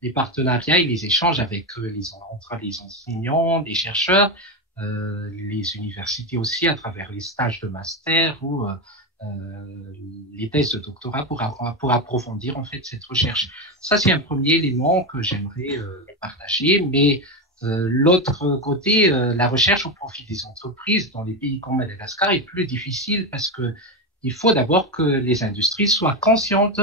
les partenariats et les échanges avec entre les enseignants, les chercheurs, les universités aussi à travers les stages de master ou les thèses de doctorat pour approfondir en fait cette recherche. Ça, c'est un premier élément que j'aimerais partager, mais l'autre côté, la recherche au profit des entreprises dans les pays comme Madagascar est plus difficile parce que il faut d'abord que les industries soient conscientes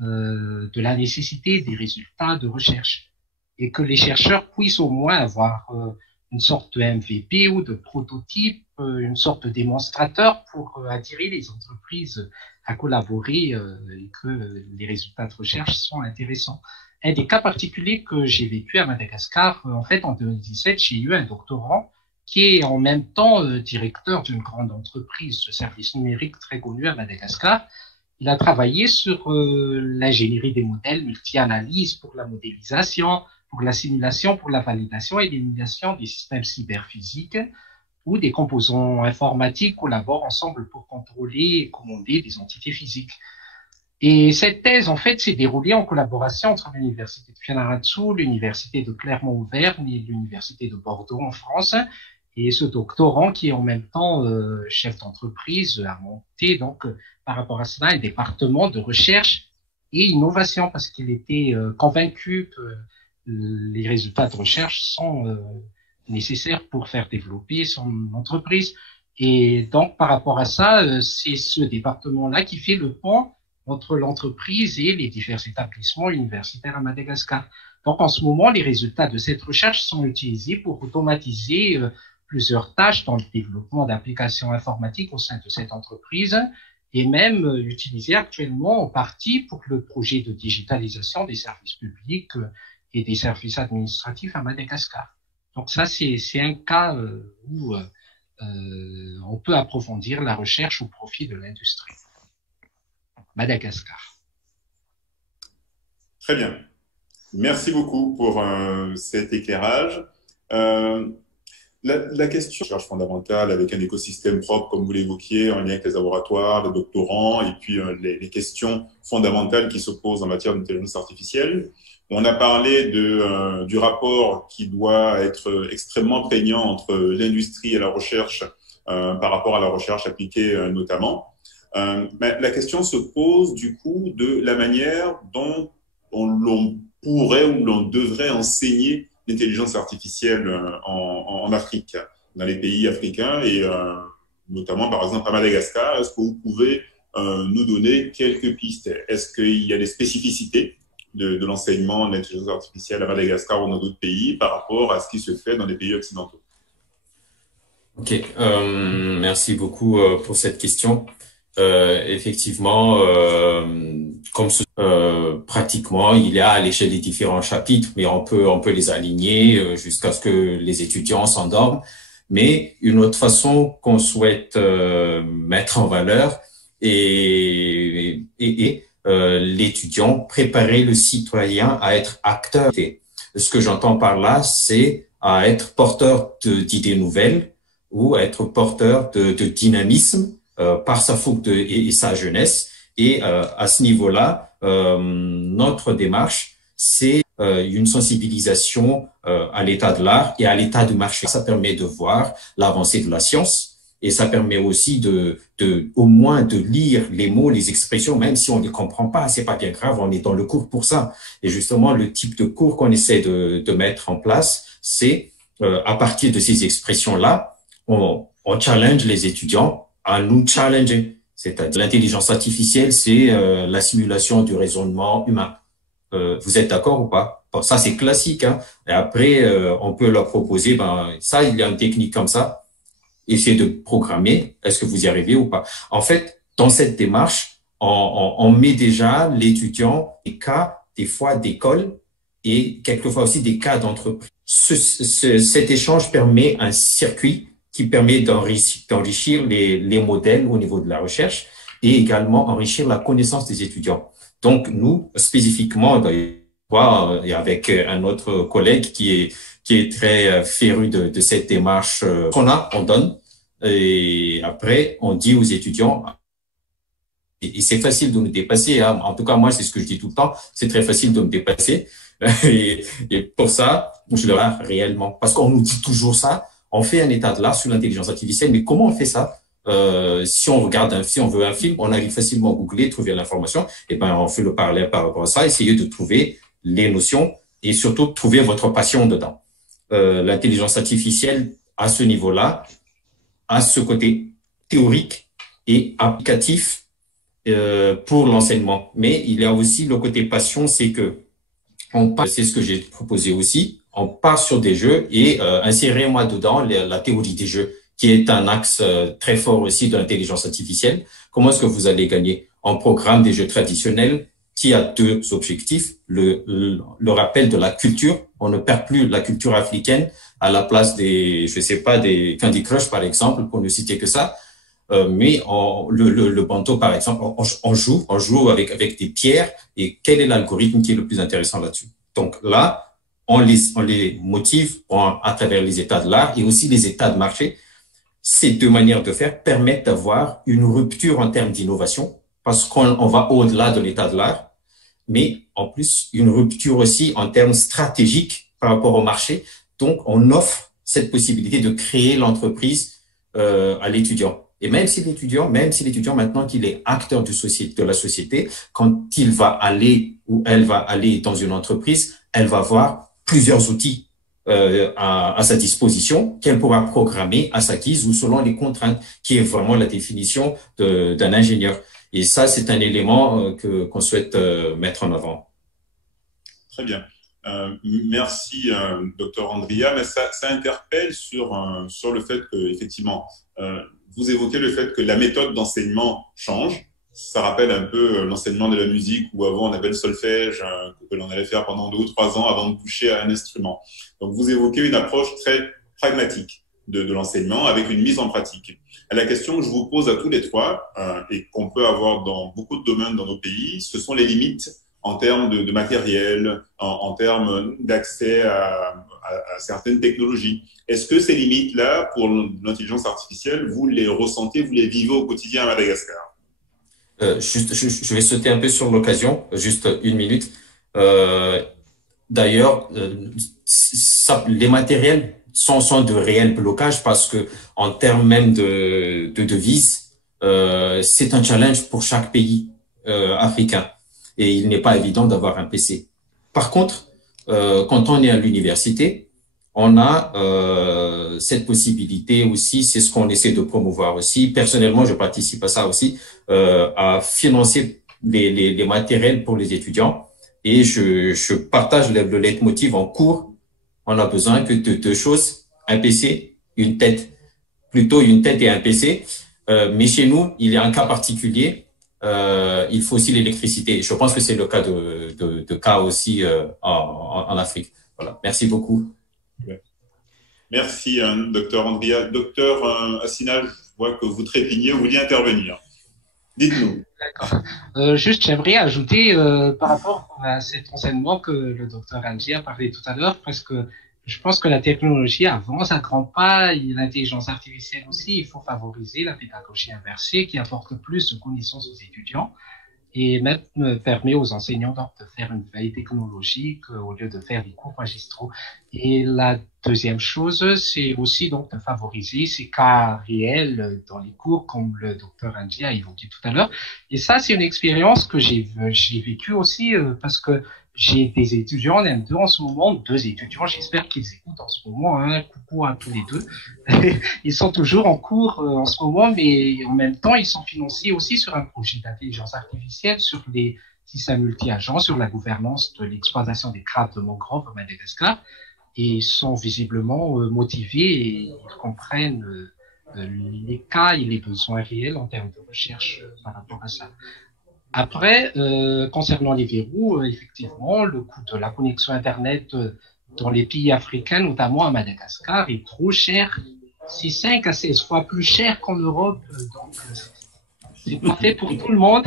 de la nécessité des résultats de recherche. et que les chercheurs puissent au moins avoir une sorte de MVP ou de prototype, une sorte de démonstrateur pour attirer les entreprises à collaborer et que les résultats de recherche sont intéressants. Un des cas particuliers que j'ai vécu à Madagascar, en fait, en 2017, j'ai eu un doctorant qui est en même temps directeur d'une grande entreprise de services numériques très connue à Madagascar. Il a travaillé sur l'ingénierie des modèles, multi-analyse pour la modélisation, pour la simulation, pour la validation et l'émulation des systèmes cyberphysiques, où des composants informatiques collaborent ensemble pour contrôler et commander des entités physiques. Et cette thèse, en fait, s'est déroulée en collaboration entre l'Université de Fianarantsoa, l'Université de Clermont-Auvergne et l'Université de Bordeaux en France. Et ce doctorant, qui est en même temps chef d'entreprise, a monté donc par rapport à cela un département de recherche et innovation, parce qu'il était convaincu que les résultats de recherche sont nécessaires pour faire développer son entreprise. Et donc, par rapport à ça, c'est ce département-là qui fait le pont entre l'entreprise et les divers établissements universitaires à Madagascar. Donc, en ce moment, les résultats de cette recherche sont utilisés pour automatiser plusieurs tâches dans le développement d'applications informatiques au sein de cette entreprise et même utilisés actuellement en partie pour le projet de digitalisation des services publics et des services administratifs à Madagascar. Donc ça, c'est un cas où on peut approfondir la recherche au profit de l'industrie. Madagascar. Très bien. Merci beaucoup pour cet éclairage. La question de recherche fondamentale avec un écosystème propre, comme vous l'évoquiez, en lien avec les laboratoires, les doctorants, et puis les questions fondamentales qui se posent en matière d'intelligence artificielle. On a parlé du rapport qui doit être extrêmement prégnant entre l'industrie et la recherche par rapport à la recherche appliquée notamment. Mais la question se pose du coup de la manière dont l'on pourrait ou l'on devrait enseigner l'intelligence artificielle en Afrique, dans les pays africains et notamment par exemple à Madagascar. Est-ce que vous pouvez nous donner quelques pistes? Est-ce qu'il y a des spécificités de l'enseignement de l'intelligence artificielle à Madagascar ou dans d'autres pays par rapport à ce qui se fait dans les pays occidentaux? Ok, merci beaucoup pour cette question. Effectivement, pratiquement, il y a à l'échelle des différents chapitres, mais on peut les aligner jusqu'à ce que les étudiants s'endorment. Mais une autre façon qu'on souhaite mettre en valeur est l'étudiant, préparer le citoyen à être acteur. Ce que j'entends par là, c'est à être porteur d'idées nouvelles ou à être porteur de dynamisme par sa fougue et sa jeunesse. Et à ce niveau-là, notre démarche, c'est une sensibilisation à l'état de l'art et à l'état du marché. Ça permet de voir l'avancée de la science et ça permet aussi au moins de lire les mots, les expressions, même si on ne les comprend pas, c'est pas bien grave, on est dans le cours pour ça. Et justement, le type de cours qu'on essaie de mettre en place, c'est à partir de ces expressions-là, on challenge les étudiants à nous challenger. C'est-à-dire l'intelligence artificielle, c'est la simulation du raisonnement humain. Vous êtes d'accord ou pas? Bon, ça, c'est classique. Hein. Et après, on peut leur proposer, ça, il y a une technique comme ça. Essayez de programmer. Est-ce que vous y arrivez ou pas? En fait, dans cette démarche, on met déjà l'étudiant des cas, des fois d'école et quelquefois aussi des cas d'entreprise. Cet échange permet un circuit qui permet d'enrichir les modèles au niveau de la recherche et également enrichir la connaissance des étudiants. Donc, nous, spécifiquement, et avec un autre collègue qui est très féru de cette démarche on donne, et après, on dit aux étudiants, et c'est facile de nous dépasser, hein. En tout cas, moi, c'est ce que je dis tout le temps, c'est très facile de me dépasser, et pour ça, je le fais réellement, parce qu'on nous dit toujours ça. On fait un état de l'art sur l'intelligence artificielle, mais comment on fait ça? Si on veut un film, on arrive facilement à googler, trouver l'information, et on fait le parallèle par rapport à ça, essayer de trouver les notions et surtout trouver votre passion dedans. L'intelligence artificielle, à ce niveau-là, a ce côté théorique et applicatif pour l'enseignement. Mais il y a aussi le côté passion, c'est que c'est ce que j'ai proposé aussi. On part sur des jeux et insérez-moi dedans la théorie des jeux, qui est un axe très fort aussi de l'intelligence artificielle. Comment est-ce que vous allez gagner? On programme des jeux traditionnels qui a deux objectifs. Le rappel de la culture. On ne perd plus la culture africaine à la place des, je sais pas, des Candy Crush, par exemple, pour ne citer que ça. Mais le Banto, par exemple, on joue avec des pierres. Et quel est l'algorithme qui est le plus intéressant là-dessus? Donc là, on les motive à travers les états de l'art et aussi les états de marché. Ces deux manières de faire permettent d'avoir une rupture en termes d'innovation parce qu'on va au-delà de l'état de l'art, mais en plus, une rupture aussi en termes stratégiques par rapport au marché. Donc, on offre cette possibilité de créer l'entreprise à l'étudiant. Et même si l'étudiant maintenant qu'il est acteur de la société, quand il va aller ou elle va aller dans une entreprise, elle va avoir plusieurs outils à sa disposition qu'elle pourra programmer à sa guise ou selon les contraintes, qui est vraiment la définition d'un ingénieur. Et ça, c'est un élément qu'on souhaite mettre en avant. Très bien. Merci, docteur Andria. Mais ça interpelle sur le fait que, effectivement, vous évoquez le fait que la méthode d'enseignement change. Ça rappelle un peu l'enseignement de la musique où avant on avait le solfège que l'on allait faire pendant 2 ou 3 ans avant de toucher à un instrument. Donc vous évoquez une approche très pragmatique de l'enseignement avec une mise en pratique. Et la question que je vous pose à tous les trois et qu'on peut avoir dans beaucoup de domaines dans nos pays, ce sont les limites en termes de matériel, en termes d'accès à certaines technologies. Est-ce que ces limites-là, pour l'intelligence artificielle, vous les ressentez, vous les vivez au quotidien à Madagascar? Je vais sauter un peu sur l'occasion, juste 1 minute. D'ailleurs, les matériels sont de réels blocages parce que en termes même de devises, c'est un challenge pour chaque pays africain et il n'est pas évident d'avoir un PC. Par contre, quand on est à l'université, on a cette possibilité aussi, c'est ce qu'on essaie de promouvoir aussi. Personnellement, je participe à ça aussi, à financer les matériels pour les étudiants. Et je partage le leitmotiv en cours. On a besoin que de 2 choses, un PC, une tête. Plutôt une tête et un PC. Mais chez nous, il y a un cas particulier. Il faut aussi l'électricité. Je pense que c'est le cas de cas aussi en Afrique. Voilà. Merci beaucoup. Merci, docteur Andria. Docteur Assina, je vois que vous trépignez, vous vouliez intervenir. Dites-nous. D'accord. Juste, j'aimerais ajouter par rapport à cet enseignement que le docteur Andria a parlé tout à l'heure, parce que je pense que la technologie avance à grands pas, et l'intelligence artificielle aussi. Il faut favoriser la pédagogie inversée qui apporte plus de connaissances aux étudiants et même permet aux enseignants donc de faire une veille technologique au lieu de faire des cours magistraux. Et la deuxième chose, c'est aussi donc de favoriser ces cas réels dans les cours, comme le docteur Angie a évoqué tout à l'heure. Et ça, c'est une expérience que j'ai vécue aussi parce que j'ai des étudiants en M2 en ce moment, 2 étudiants, j'espère qu'ils écoutent en ce moment, hein, coucou à tous les 2. Ils sont toujours en cours en ce moment, mais en même temps, ils sont financés aussi sur un projet d'intelligence artificielle, sur les systèmes multi-agents, sur la gouvernance de l'exploitation des crabes de mangrove au Madagascar. Et ils sont visiblement motivés et ils comprennent les cas et les besoins réels en termes de recherche par rapport à ça. Après, concernant les verrous, effectivement, le coût de la connexion Internet dans les pays africains, notamment à Madagascar, est trop cher. C'est 5 à 16 fois plus cher qu'en Europe. Donc, c'est pas fait pour tout le monde.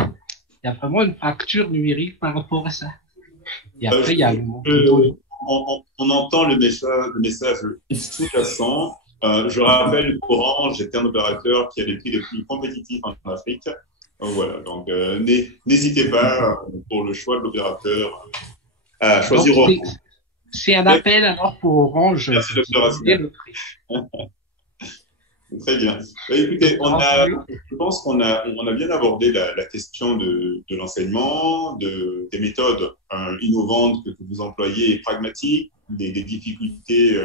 Il y a vraiment une fracture numérique par rapport à ça. Et après, il y a le monde on entend le message sous-jacent. Je rappelle qu'Orange est un opérateur qui a les prix les plus compétitifs en Afrique. Voilà, donc n'hésitez pas pour le choix de l'opérateur à choisir Orange. C'est un appel alors pour Orange. Merci, docteur Assina. Très bien. Écoutez, je pense qu'on a bien abordé la question de l'enseignement, des méthodes innovantes que vous employez et pragmatiques, des difficultés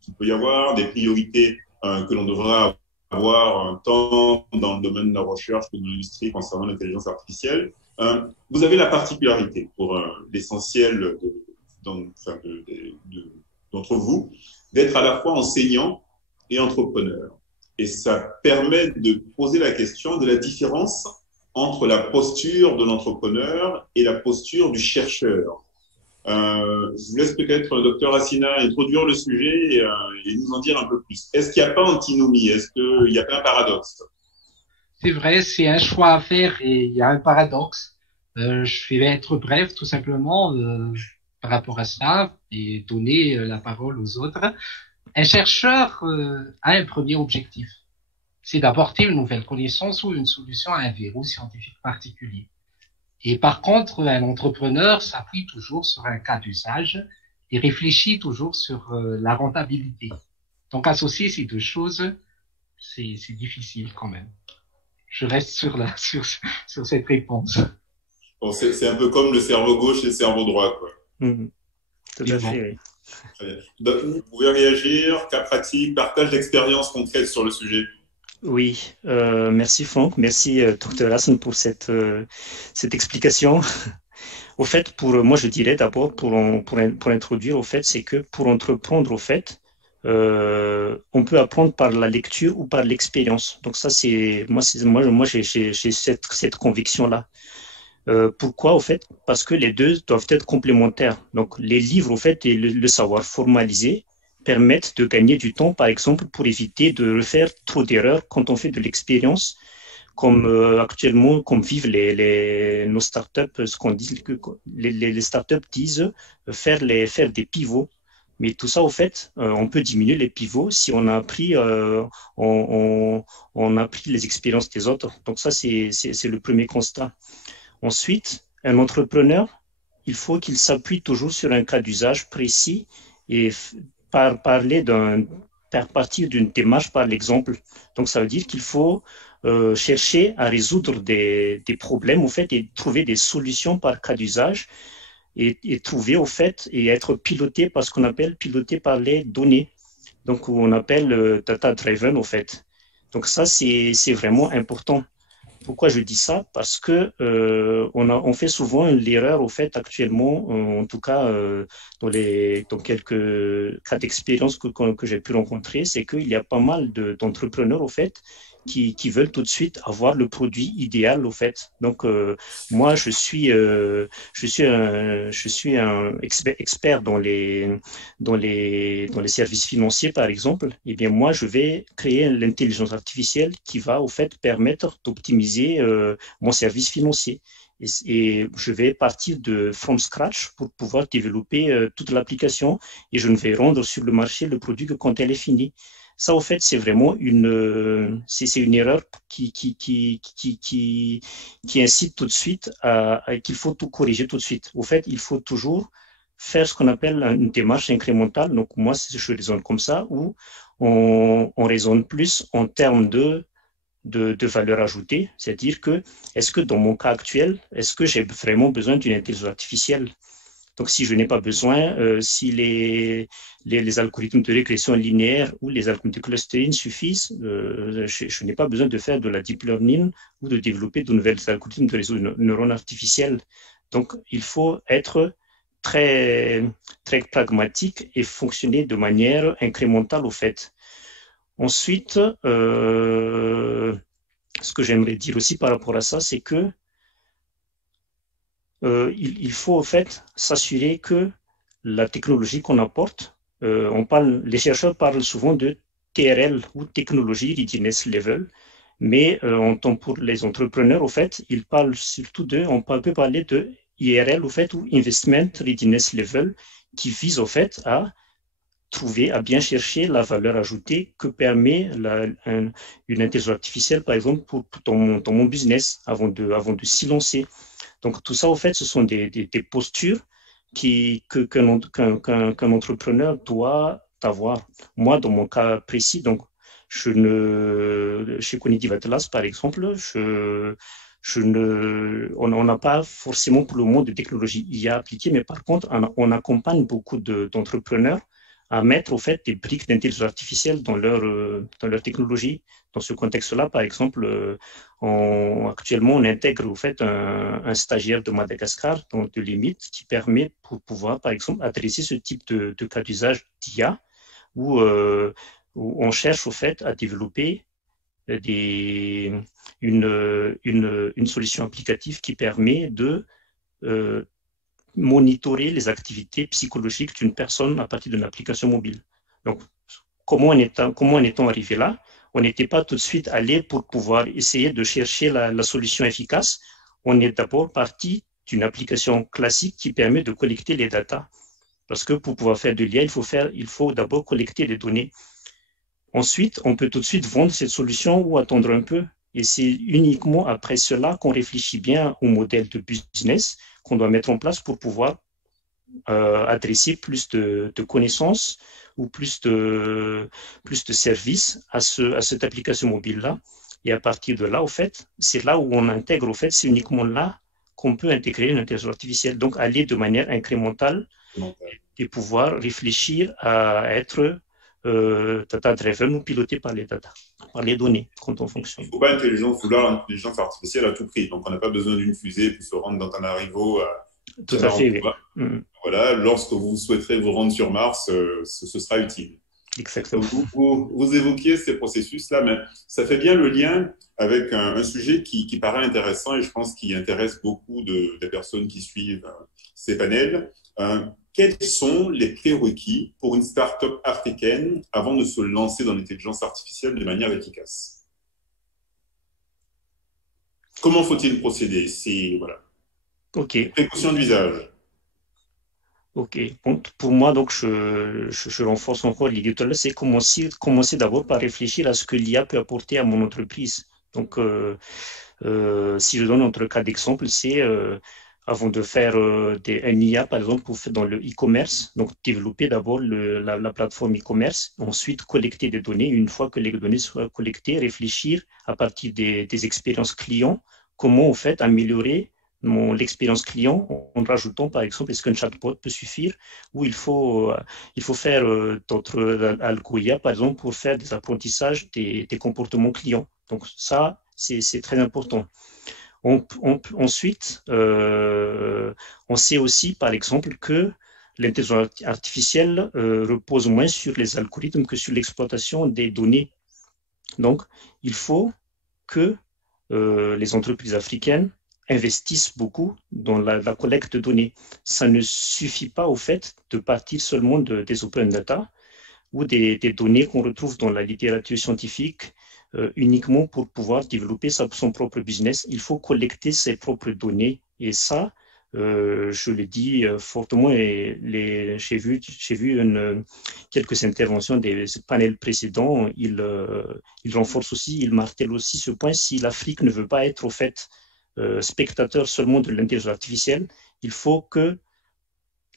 qu'il peut y avoir, des priorités que l'on devra avoir tant dans le domaine de la recherche que dans l'industrie concernant l'intelligence artificielle. Vous avez la particularité pour l'essentiel d'entre vous d'être à la fois enseignant et entrepreneur. Et ça permet de poser la question de la différence entre la posture de l'entrepreneur et la posture du chercheur. Je vous laisse peut-être, docteur Assina, introduire le sujet et nous en dire un peu plus. Est-ce qu'il n'y a pas antinomie? Est-ce qu'il n'y a pas un paradoxe? C'est vrai, c'est un choix à faire et il y a un paradoxe. Je vais être bref, tout simplement, par rapport à ça et donner la parole aux autres. Un chercheur a un premier objectif, c'est d'apporter une nouvelle connaissance ou une solution à un verrou scientifique particulier. Et par contre, un entrepreneur s'appuie toujours sur un cas d'usage et réfléchit toujours sur la rentabilité. Donc, associer ces deux choses, c'est difficile quand même. Je reste sur cette réponse. Bon, c'est un peu comme le cerveau gauche et le cerveau droit, quoi. Tout à fait, oui. Très bien. Donc, vous pouvez réagir, cas pratique, partage d'expériences concrètes sur le sujet. Oui, merci Franck, merci Dr. Hassan pour cette explication. Au fait, moi je dirais d'abord pour introduire, au fait, c'est que pour entreprendre, au fait, on peut apprendre par la lecture ou par l'expérience. Donc ça, moi j'ai cette conviction-là. Pourquoi, au fait? Parce que les deux doivent être complémentaires. Donc les livres, au fait, et le savoir formalisé permettent de gagner du temps, par exemple, pour éviter de refaire trop d'erreurs quand on fait de l'expérience, comme actuellement, comme vivent nos startups, ce qu'on dit, les startups disent faire des pivots. Mais tout ça, au fait, on peut diminuer les pivots si on a appris, on a pris les expériences des autres. Donc ça, c'est le premier constat. Ensuite, un entrepreneur, il faut qu'il s'appuie toujours sur un cas d'usage précis et partir d'une démarche par l'exemple. Donc, ça veut dire qu'il faut chercher à résoudre des problèmes, au fait, et trouver des solutions par cas d'usage et trouver, au fait, et être piloté par ce qu'on appelle piloté par les données. Donc, on appelle data-driven, au fait. Donc, ça, c'est vraiment important. Pourquoi je dis ça? Parce que on fait souvent l'erreur, au fait, actuellement, en tout cas, dans quelques cas d'expérience que j'ai pu rencontrer, c'est qu'il y a pas mal d'entrepreneurs, au fait, qui veulent tout de suite avoir le produit idéal, au fait. Donc, moi, je suis un expert dans les services financiers, par exemple. Eh bien, moi, je vais créer l'intelligence artificielle qui va, au fait, permettre d'optimiser mon service financier. Et je vais partir from scratch pour pouvoir développer toute l'application et je ne vais rendre sur le marché le produit que quand elle est finie. Ça, au fait, c'est vraiment une erreur qui incite tout de suite qu'il faut tout corriger tout de suite. Au fait, il faut toujours faire ce qu'on appelle une démarche incrémentale. Donc, moi, je raisonne comme ça, où on raisonne plus en termes de valeur ajoutée, c'est-à-dire que, est-ce que dans mon cas actuel, est-ce que j'ai vraiment besoin d'une intelligence artificielle? Donc, si je n'ai pas besoin, si les algorithmes de régression linéaire ou les algorithmes de clustering suffisent, je n'ai pas besoin de faire de la deep learning ou de développer de nouvelles algorithmes de réseau de neurones artificiels. Donc, il faut être très, très pragmatique et fonctionner de manière incrémentale, au fait. Ensuite, ce que j'aimerais dire aussi par rapport à ça, c'est que il faut en fait s'assurer que la technologie qu'on apporte, les chercheurs parlent souvent de TRL ou Technology Readiness Level, mais pour les entrepreneurs, au fait, ils parlent surtout on peut parler de IRL, au fait, ou Investment Readiness Level, qui vise au fait à bien chercher la valeur ajoutée que permet une intelligence artificielle, par exemple, dans mon business, avant de s'y lancer. Donc, tout ça, au fait, ce sont des postures qu'un entrepreneur doit avoir. Moi, dans mon cas précis, donc, chez Cognitive Atlas, par exemple, on n'a pas forcément pour le moment de technologie IA appliquée, mais par contre, on accompagne beaucoup d'entrepreneurs à mettre au fait des briques d'intelligence artificielle dans leur technologie. Dans ce contexte-là, par exemple, actuellement, on intègre au fait un stagiaire de Madagascar dans de l'IMIT qui permet pour pouvoir, par exemple, adresser ce type de cas d'usage d'IA où on cherche au fait à développer une solution applicative qui permet de monitorer les activités psychologiques d'une personne à partir d'une application mobile. Donc, comment en est-on arrivé là? On n'était pas tout de suite allé pour pouvoir essayer de chercher la solution efficace. On est d'abord parti d'une application classique qui permet de collecter les datas. Parce que pour pouvoir faire de l'IA, il faut d'abord collecter les données. Ensuite, on peut tout de suite vendre cette solution ou attendre un peu. Et c'est uniquement après cela qu'on réfléchit bien au modèle de business qu'on doit mettre en place pour pouvoir adresser plus de connaissances ou plus de services à cette application mobile-là. Et à partir de là, au fait, c'est là où on intègre, au fait, c'est uniquement là qu'on peut intégrer une intelligence artificielle. Donc, aller de manière incrémentale et pouvoir réfléchir à être data-driven ou piloté par les data, par les données quand on fonctionne. Il ne faut pas vouloir l'intelligence artificielle à tout prix. Donc, on n'a pas besoin d'une fusée pour se rendre dans Tananarivo. Tout à fait, oui. Voilà, lorsque vous souhaiterez vous rendre sur Mars, ce sera utile. Exactement. Vous évoquiez ces processus-là, mais ça fait bien le lien avec un sujet qui paraît intéressant et je pense qui intéresse beaucoup des personnes qui suivent ces panels. Quels sont les prérequis pour une start-up africaine avant de se lancer dans l'intelligence artificielle de manière efficace? Comment faut-il procéder? Voilà. Ok. Précaution d'usage. Ok. Bon, pour moi, donc, je renforce encore l'idée tout à l'heure, c'est commencer d'abord par réfléchir à ce que l'IA peut apporter à mon entreprise. Donc, si je donne notre cas d'exemple, c'est avant de faire un IA, par exemple, dans le e-commerce, donc développer d'abord la plateforme e-commerce, ensuite collecter des données. Une fois que les données soient collectées, réfléchir à partir des expériences clients, comment, en fait, améliorer l'expérience client en rajoutant, par exemple, est-ce qu'un chatbot peut suffire ou il faut faire d'autres algos, par exemple, pour faire des apprentissages des comportements clients. Donc ça, c'est très important. Ensuite, on sait aussi, par exemple, que l'intelligence artificielle repose moins sur les algorithmes que sur l'exploitation des données. Donc, il faut que les entreprises africaines investissent beaucoup dans la collecte de données. Ça ne suffit pas au fait de partir seulement des open data ou des données qu'on retrouve dans la littérature scientifique uniquement pour pouvoir développer son propre business. Il faut collecter ses propres données et ça, je le dis fortement et j'ai vu quelques interventions des panels précédents, ils renforcent aussi, ils martèlent aussi ce point. Si l'Afrique ne veut pas être au fait spectateur seulement de l'intelligence artificielle, il faut que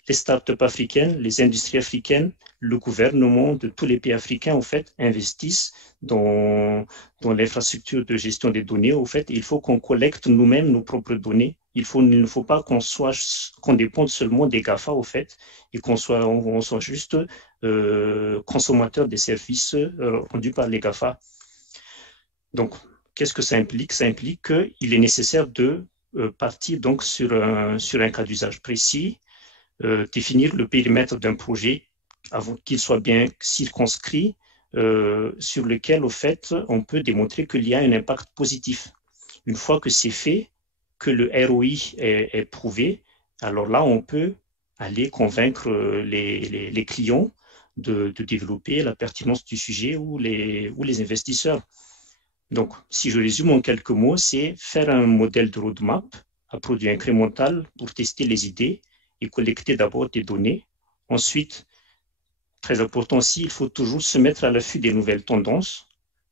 les startups africaines, les industries africaines, le gouvernement de tous les pays africains, en fait, investissent dans l'infrastructure de gestion des données. Au fait, il faut qu'on collecte nous-mêmes nos propres données. Il ne faut pas qu'on dépende seulement des GAFA, au fait, et qu'on soit juste consommateur des services rendus par les GAFA. Donc, qu'est-ce que ça implique? Ça implique qu'il est nécessaire de partir donc sur un cas d'usage précis, définir le périmètre d'un projet avant qu'il soit bien circonscrit, sur lequel, au fait, on peut démontrer qu'il y a un impact positif. Une fois que c'est fait, que le ROI est prouvé, alors là, on peut aller convaincre les clients de développer la pertinence du sujet ou les investisseurs. Donc, si je résume en quelques mots, c'est faire un modèle de roadmap à produit incrémental pour tester les idées et collecter d'abord des données. Ensuite, très important aussi, il faut toujours se mettre à l'affût des nouvelles tendances.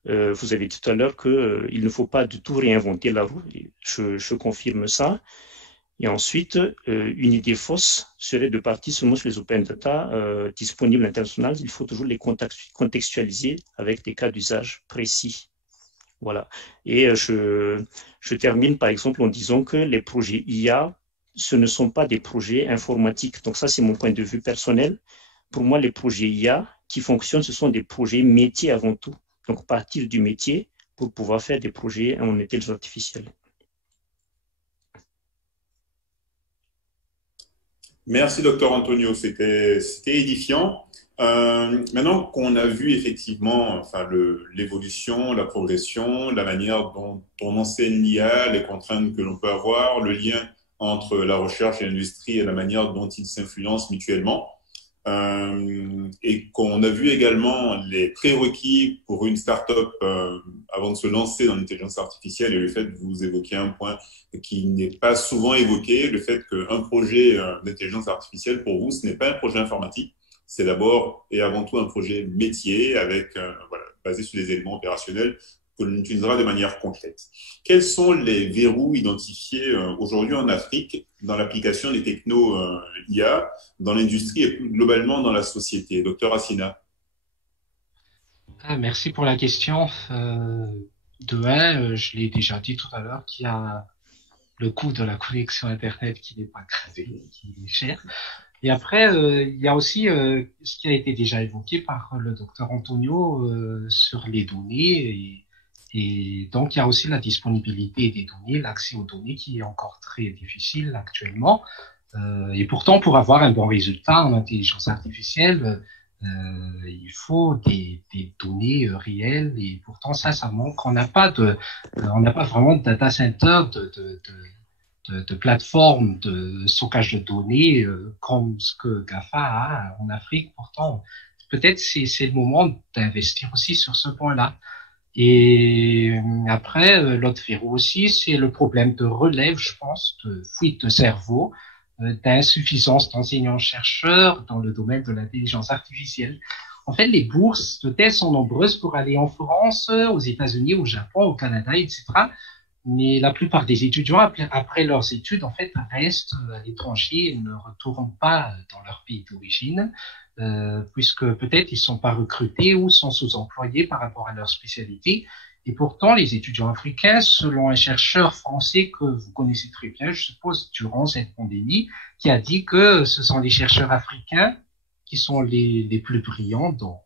Vous avez dit tout à l'heure qu'il ne faut pas du tout réinventer la roue. Je confirme ça. Et ensuite, une idée fausse serait de partir seulement sur les open data disponibles internationales. Il faut toujours les contextualiser avec des cas d'usage précis. Voilà. Et je termine par exemple en disant que les projets IA, ce ne sont pas des projets informatiques. Donc ça, c'est mon point de vue personnel. pour moi, les projets IA qui fonctionnent, ce sont des projets métiers avant tout. Donc, partir du métier pour pouvoir faire des projets en intelligence artificielle. Merci, docteur Antonio. C'était édifiant. Maintenant qu'on a vu effectivement enfin, l'évolution, la progression, la manière dont on enseigne l'IA, les contraintes que l'on peut avoir, le lien entre la recherche et l'industrie et la manière dont ils s'influencent mutuellement, et qu'on a vu également les prérequis pour une start-up avant de se lancer dans l'intelligence artificielle, et le fait que vous évoquiez un point qui n'est pas souvent évoqué, le fait qu'un projet d'intelligence artificielle, pour vous, ce n'est pas un projet informatique, c'est d'abord et avant tout un projet métier avec, voilà, basé sur des éléments opérationnels que l'on utilisera de manière concrète. Quels sont les verrous identifiés aujourd'hui en Afrique dans l'application des technos IA, dans l'industrie et plus globalement dans la société? Docteur Assina. Merci pour la question. Je l'ai déjà dit tout à l'heure, qu'il y a le coût de la connexion Internet qui n'est pas gratuit, qui est cher. Et après, il y a aussi ce qui a été déjà évoqué par le docteur Antonio sur les données. Et donc, il y a aussi la disponibilité des données, l'accès aux données qui est encore très difficile actuellement. Et pourtant, pour avoir un bon résultat en intelligence artificielle, il faut des données réelles. Et pourtant, ça manque. On n'a pas vraiment de data center, de plateforme de stockage de données comme ce que GAFA a en Afrique. Pourtant, peut-être c'est le moment d'investir aussi sur ce point-là. Et après, l'autre verrou aussi, c'est le problème de relève, je pense, de fuite de cerveau, d'insuffisance d'enseignants-chercheurs dans le domaine de l'intelligence artificielle. En fait, les bourses de thèse sont nombreuses pour aller en France, aux États-Unis, au Japon, au Canada, etc. Mais la plupart des étudiants, après leurs études, en fait, restent à l'étranger et ne retournent pas dans leur pays d'origine, puisque peut-être ils sont pas recrutés ou sont sous-employés par rapport à leur spécialité. Et pourtant, les étudiants africains, selon un chercheur français que vous connaissez très bien, je suppose, durant cette pandémie, qui a dit que ce sont les chercheurs africains qui sont les plus brillants dans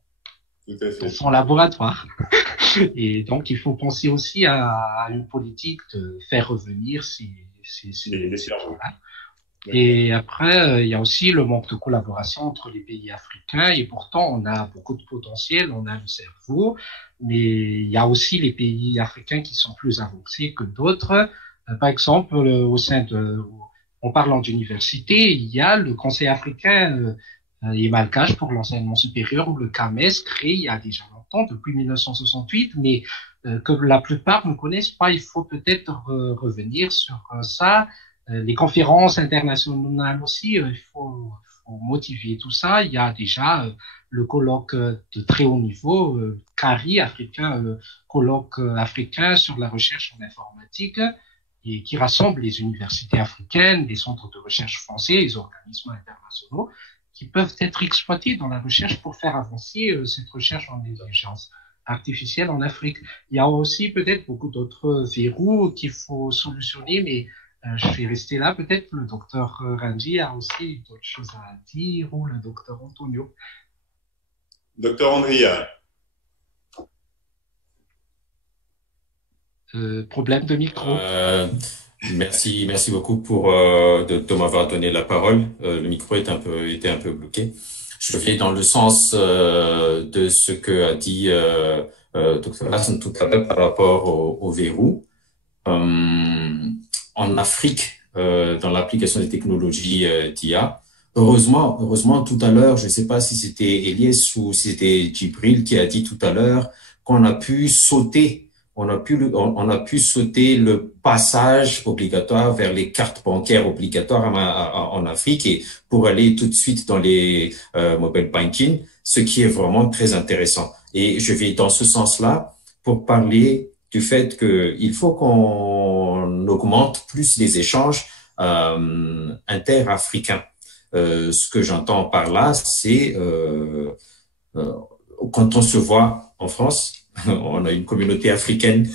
son laboratoire. Et donc, il faut penser aussi à une politique de faire revenir ces gens-là. Et après, il y a aussi le manque de collaboration entre les pays africains. Et pourtant, on a beaucoup de potentiel, on a le cerveau, mais il y a aussi les pays africains qui sont plus avancés que d'autres. Par exemple, en parlant d'université, il y a le Conseil africain et malgache pour l'enseignement supérieur, ou le CAMES, créé il y a déjà longtemps, depuis 1968, mais que la plupart ne connaissent pas. Il faut peut-être revenir sur ça. Les conférences internationales aussi, il faut motiver tout ça. Il y a déjà le colloque de très haut niveau, CARI africain, colloque africain sur la recherche en informatique, et qui rassemble les universités africaines, les centres de recherche français, les organismes internationaux, qui peuvent être exploités dans la recherche pour faire avancer cette recherche en intelligence artificielle en Afrique. Il y a aussi peut-être beaucoup d'autres verrous qu'il faut solutionner, mais je vais rester là. Peut-être le docteur Ranji a aussi d'autres choses à dire, ou le docteur Antonio. Docteur Andria. Problème de micro. Merci beaucoup de m'avoir donné la parole. Le micro était un peu bloqué. Je vais dans le sens de ce que a dit Dr. Hassan tout à l'heure par rapport au verrou. En Afrique, dans l'application des technologies d'IA, heureusement tout à l'heure, je ne sais pas si c'était Elias ou si c'était Djibril qui a dit tout à l'heure qu'on a pu sauter le passage obligatoire vers les cartes bancaires obligatoires en Afrique, et pour aller tout de suite dans les mobile banking, ce qui est vraiment très intéressant. Et je vais dans ce sens-là pour parler du fait qu'il faut qu'on augmente plus les échanges interafricains. Ce que j'entends par là, c'est quand on se voit en France, On a une communauté africaine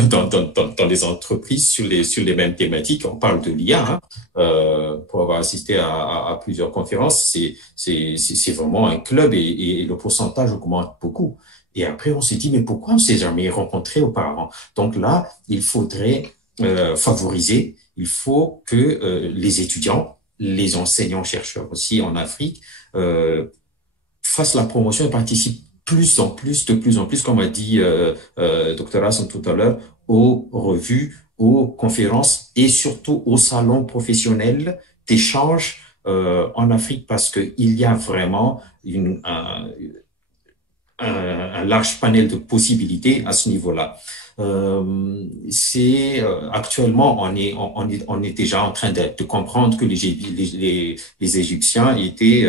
dans les entreprises sur les mêmes thématiques. On parle de l'IA, hein, pour avoir assisté à plusieurs conférences. C'est vraiment un club et le pourcentage augmente beaucoup. Et après, on s'est dit, mais pourquoi on s'est jamais rencontrés auparavant? Donc là, il faudrait favoriser. Il faut que les étudiants, les enseignants-chercheurs aussi en Afrique fassent la promotion et participent de plus en plus, comme a dit Dr. Hassan tout à l'heure, aux revues, aux conférences et surtout aux salons professionnels d'échange en Afrique, parce qu'il y a vraiment un large panel de possibilités à ce niveau-là. Actuellement on est déjà en train de comprendre que les Égyptiens étaient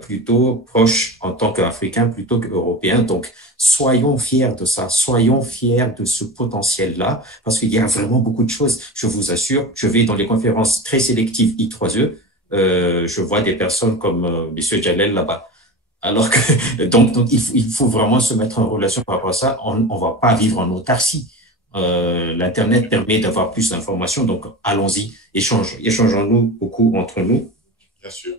plutôt proches en tant qu'Africains plutôt qu'Européens. Donc soyons fiers de ça, soyons fiers de ce potentiel-là, parce qu'il y a vraiment beaucoup de choses. Je vous assure, je vais dans les conférences très sélectives I3E, je vois des personnes comme Monsieur Jalel là-bas. Alors que donc il faut vraiment se mettre en relation par rapport à ça. On va pas vivre en autarcie. L'internet permet d'avoir plus d'informations, donc allons-y, échangeons-nous beaucoup entre nous. Bien sûr.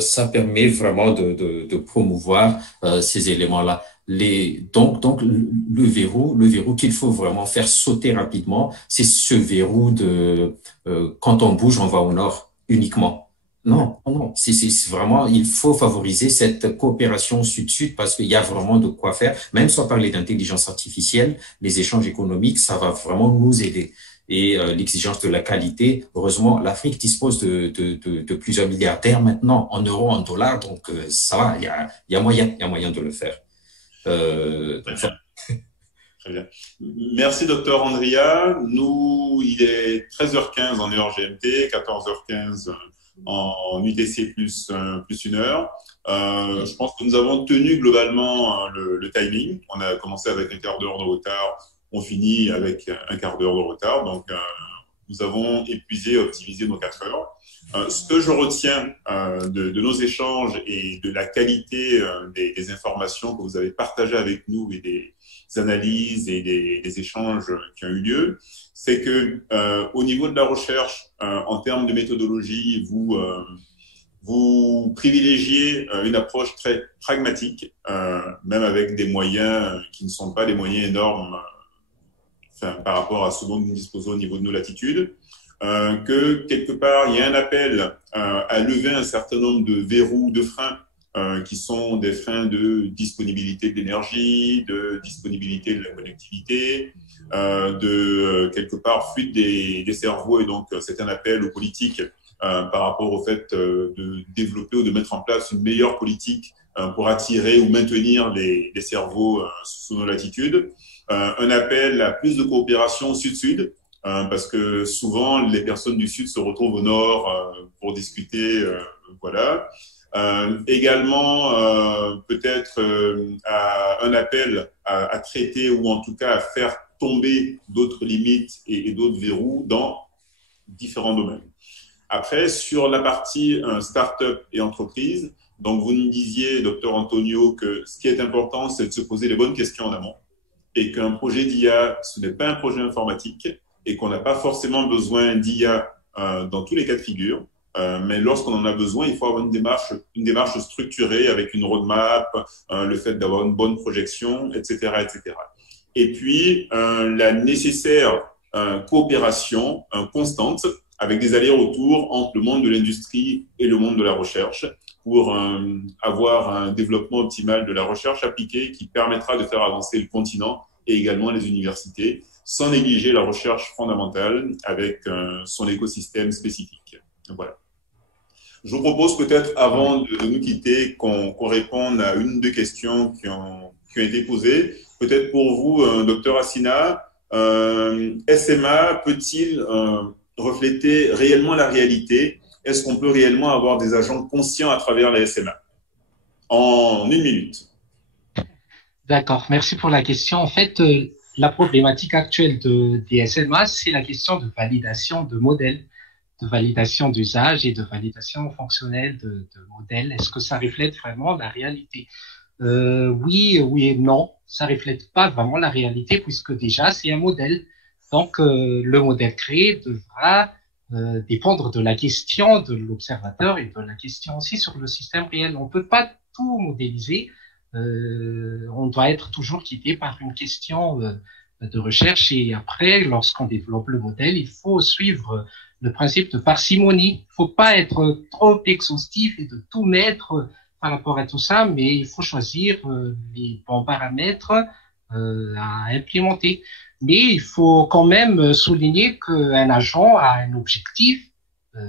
Ça permet vraiment de promouvoir ces éléments-là. Donc le verrou qu'il faut vraiment faire sauter rapidement, c'est ce verrou de quand on bouge, on va au nord uniquement. Non, c'est vraiment, il faut favoriser cette coopération sud-sud parce qu'il y a vraiment de quoi faire. Même sans parler d'intelligence artificielle, les échanges économiques, ça va vraiment nous aider. Et l'exigence de la qualité, heureusement, l'Afrique dispose de plusieurs milliardaires maintenant, en euros, en dollars, donc ça va, il y a moyen de le faire. Très bien. Merci, docteur Andria. Il est 13h15 en heure GMT, 14h15 en UTC plus une heure. Je pense que nous avons tenu globalement le timing. On a commencé avec un quart d'heure de retard, on finit avec un quart d'heure de retard. Donc, nous avons épuisé, optimisé nos 4 heures. Ce que je retiens de nos échanges et de la qualité des informations que vous avez partagées avec nous et des analyses et des échanges qui ont eu lieu, c'est que au niveau de la recherche, en termes de méthodologie, vous privilégiez une approche très pragmatique, même avec des moyens qui ne sont pas des moyens énormes par rapport à ce dont nous disposons au niveau de nos latitudes, que quelque part, il y a un appel à lever un certain nombre de verrous, de freins, qui sont des freins de disponibilité de l'énergie, de disponibilité de la connectivité, quelque part fuite des cerveaux, et donc c'est un appel aux politiques par rapport au fait de développer ou de mettre en place une meilleure politique pour attirer ou maintenir les cerveaux sous nos latitudes. Un appel à plus de coopération sud-sud, parce que souvent les personnes du sud se retrouvent au nord pour discuter, voilà. Également peut-être un appel à traiter ou en tout cas à faire tomber d'autres limites et d'autres verrous dans différents domaines. Après, sur la partie start-up et entreprise, donc vous nous disiez, docteur Antonio, que ce qui est important, c'est de se poser les bonnes questions en amont et qu'un projet d'IA, ce n'est pas un projet informatique et qu'on n'a pas forcément besoin d'IA dans tous les cas de figure. Mais lorsqu'on en a besoin, il faut avoir une démarche structurée avec une roadmap, le fait d'avoir une bonne projection, etc., etc. Et puis, la nécessaire coopération constante avec des allers-retours entre le monde de l'industrie et le monde de la recherche pour avoir un développement optimal de la recherche appliquée qui permettra de faire avancer le continent et également les universités, sans négliger la recherche fondamentale avec son écosystème spécifique. Voilà. Je vous propose peut-être, avant de nous quitter, qu'on réponde à une ou deux questions qui ont été posées. Peut-être pour vous, docteur Assina, SMA peut-il refléter réellement la réalité? Est-ce qu'on peut réellement avoir des agents conscients à travers la SMA? En 1 minute. D'accord, merci pour la question. En fait, la problématique actuelle des SMA, c'est la question de validation de modèles, de validation d'usage et de validation fonctionnelle de modèles. Est-ce que ça reflète vraiment la réalité? Oui, oui et non. Ça reflète pas vraiment la réalité puisque déjà c'est un modèle. Donc le modèle créé devra dépendre de la question de l'observateur et de la question aussi sur le système réel. On peut pas tout modéliser. On doit être toujours guidé par une question de recherche et après, lorsqu'on développe le modèle, il faut suivre le principe de parcimonie. Il faut pas être trop exhaustif et de tout mettre par rapport à tout ça, mais il faut choisir les bons paramètres à implémenter. Mais il faut quand même souligner qu'un agent a un objectif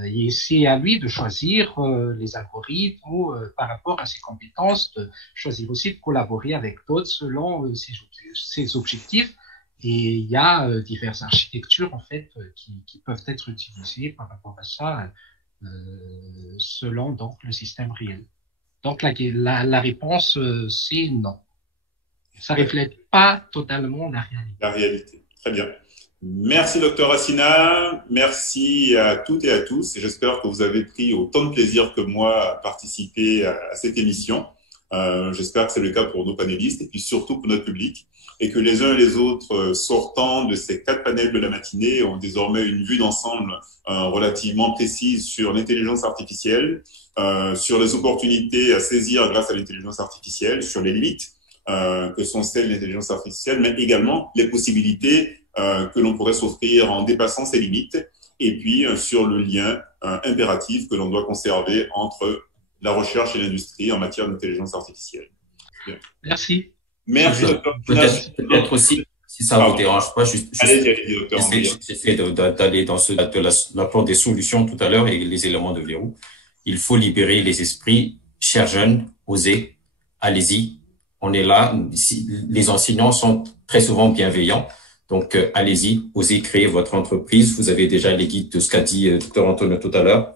et c'est à lui de choisir les algorithmes ou, par rapport à ses compétences, de choisir aussi de collaborer avec d'autres selon ses objectifs. Et il y a diverses architectures en fait qui peuvent être utilisées par rapport à ça selon donc le système réel. Donc la réponse c'est non. Ça reflète pas totalement la réalité. La réalité. Très bien. Merci, docteur Assina. Merci à toutes et à tous. Et j'espère que vous avez pris autant de plaisir que moi à participer à cette émission. J'espère que c'est le cas pour nos panélistes et puis surtout pour notre public. Et que les uns et les autres sortant de ces 4 panels de la matinée ont désormais une vue d'ensemble relativement précise sur l'intelligence artificielle, sur les opportunités à saisir grâce à l'intelligence artificielle, sur les limites que sont celles de l'intelligence artificielle, mais également les possibilités que l'on pourrait s'offrir en dépassant ces limites, et puis sur le lien impératif que l'on doit conserver entre la recherche et l'industrie en matière d'intelligence artificielle. Bien. Merci. Merci, docteur. Peut-être aussi, si ça ne vous dérange pas, allez, docteur. J'essaie d'aller dans l'apport des solutions tout à l'heure et les éléments de verrou. Il faut libérer les esprits. Chers jeunes, osez, allez-y. On est là. Les enseignants sont très souvent bienveillants. Donc, allez-y, osez créer votre entreprise. Vous avez déjà les guides de ce qu'a dit Dr Antonio tout à l'heure.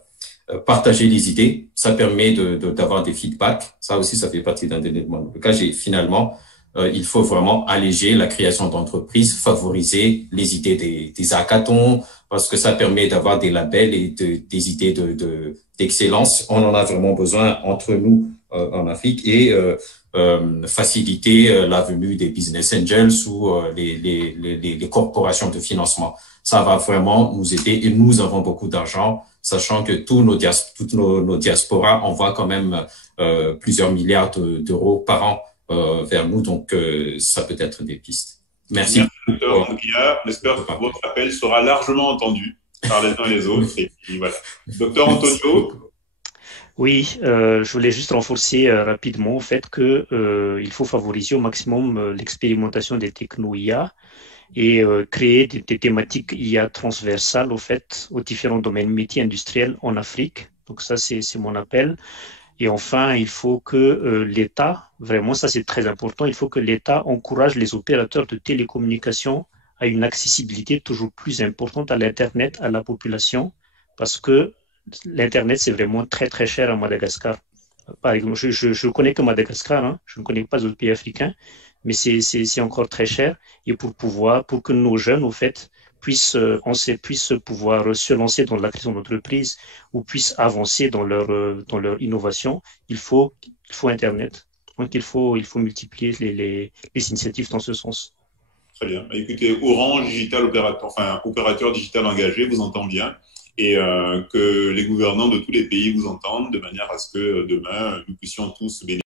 Partagez les idées. Ça permet d'avoir des feedbacks. Ça aussi, ça fait partie d'un élément. En tout cas, finalement, il faut vraiment alléger la création d'entreprises, favoriser les idées des hackathons, parce que ça permet d'avoir des labels et des idées d'excellence. On en a vraiment besoin entre nous en Afrique et faciliter la venue des business angels ou les corporations de financement. Ça va vraiment nous aider et nous avons beaucoup d'argent, sachant que toutes nos diasporas envoient quand même plusieurs milliards d'euros par an vers nous, donc ça peut être des pistes. Merci. Merci, docteur Anguilla. J'espère que votre appel sera largement entendu par les uns et les autres. Et puis, voilà. Docteur Antonio. Oui, je voulais juste renforcer rapidement au fait que il faut favoriser au maximum l'expérimentation des techno IA et créer des thématiques IA transversales au fait aux différents domaines métiers industriels en Afrique. Donc ça, c'est mon appel. Et enfin, il faut que l'État, vraiment, ça c'est très important, il faut que l'État encourage les opérateurs de télécommunications à une accessibilité toujours plus importante à l'Internet, à la population, parce que l'Internet, c'est vraiment très, très cher à Madagascar. Par exemple, je connais que Madagascar, hein, je ne connais pas d'autres pays africains, mais c'est encore très cher. Et pour que nos jeunes, au fait, puissent pouvoir se lancer dans la création d'entreprise ou puissent avancer dans leur innovation, il faut Internet. Donc, il faut multiplier les initiatives dans ce sens. Très bien. Écoutez, Orange Digital opérateur digital engagé vous entend bien et que les gouvernants de tous les pays vous entendent de manière à ce que demain, nous puissions tous bénéficier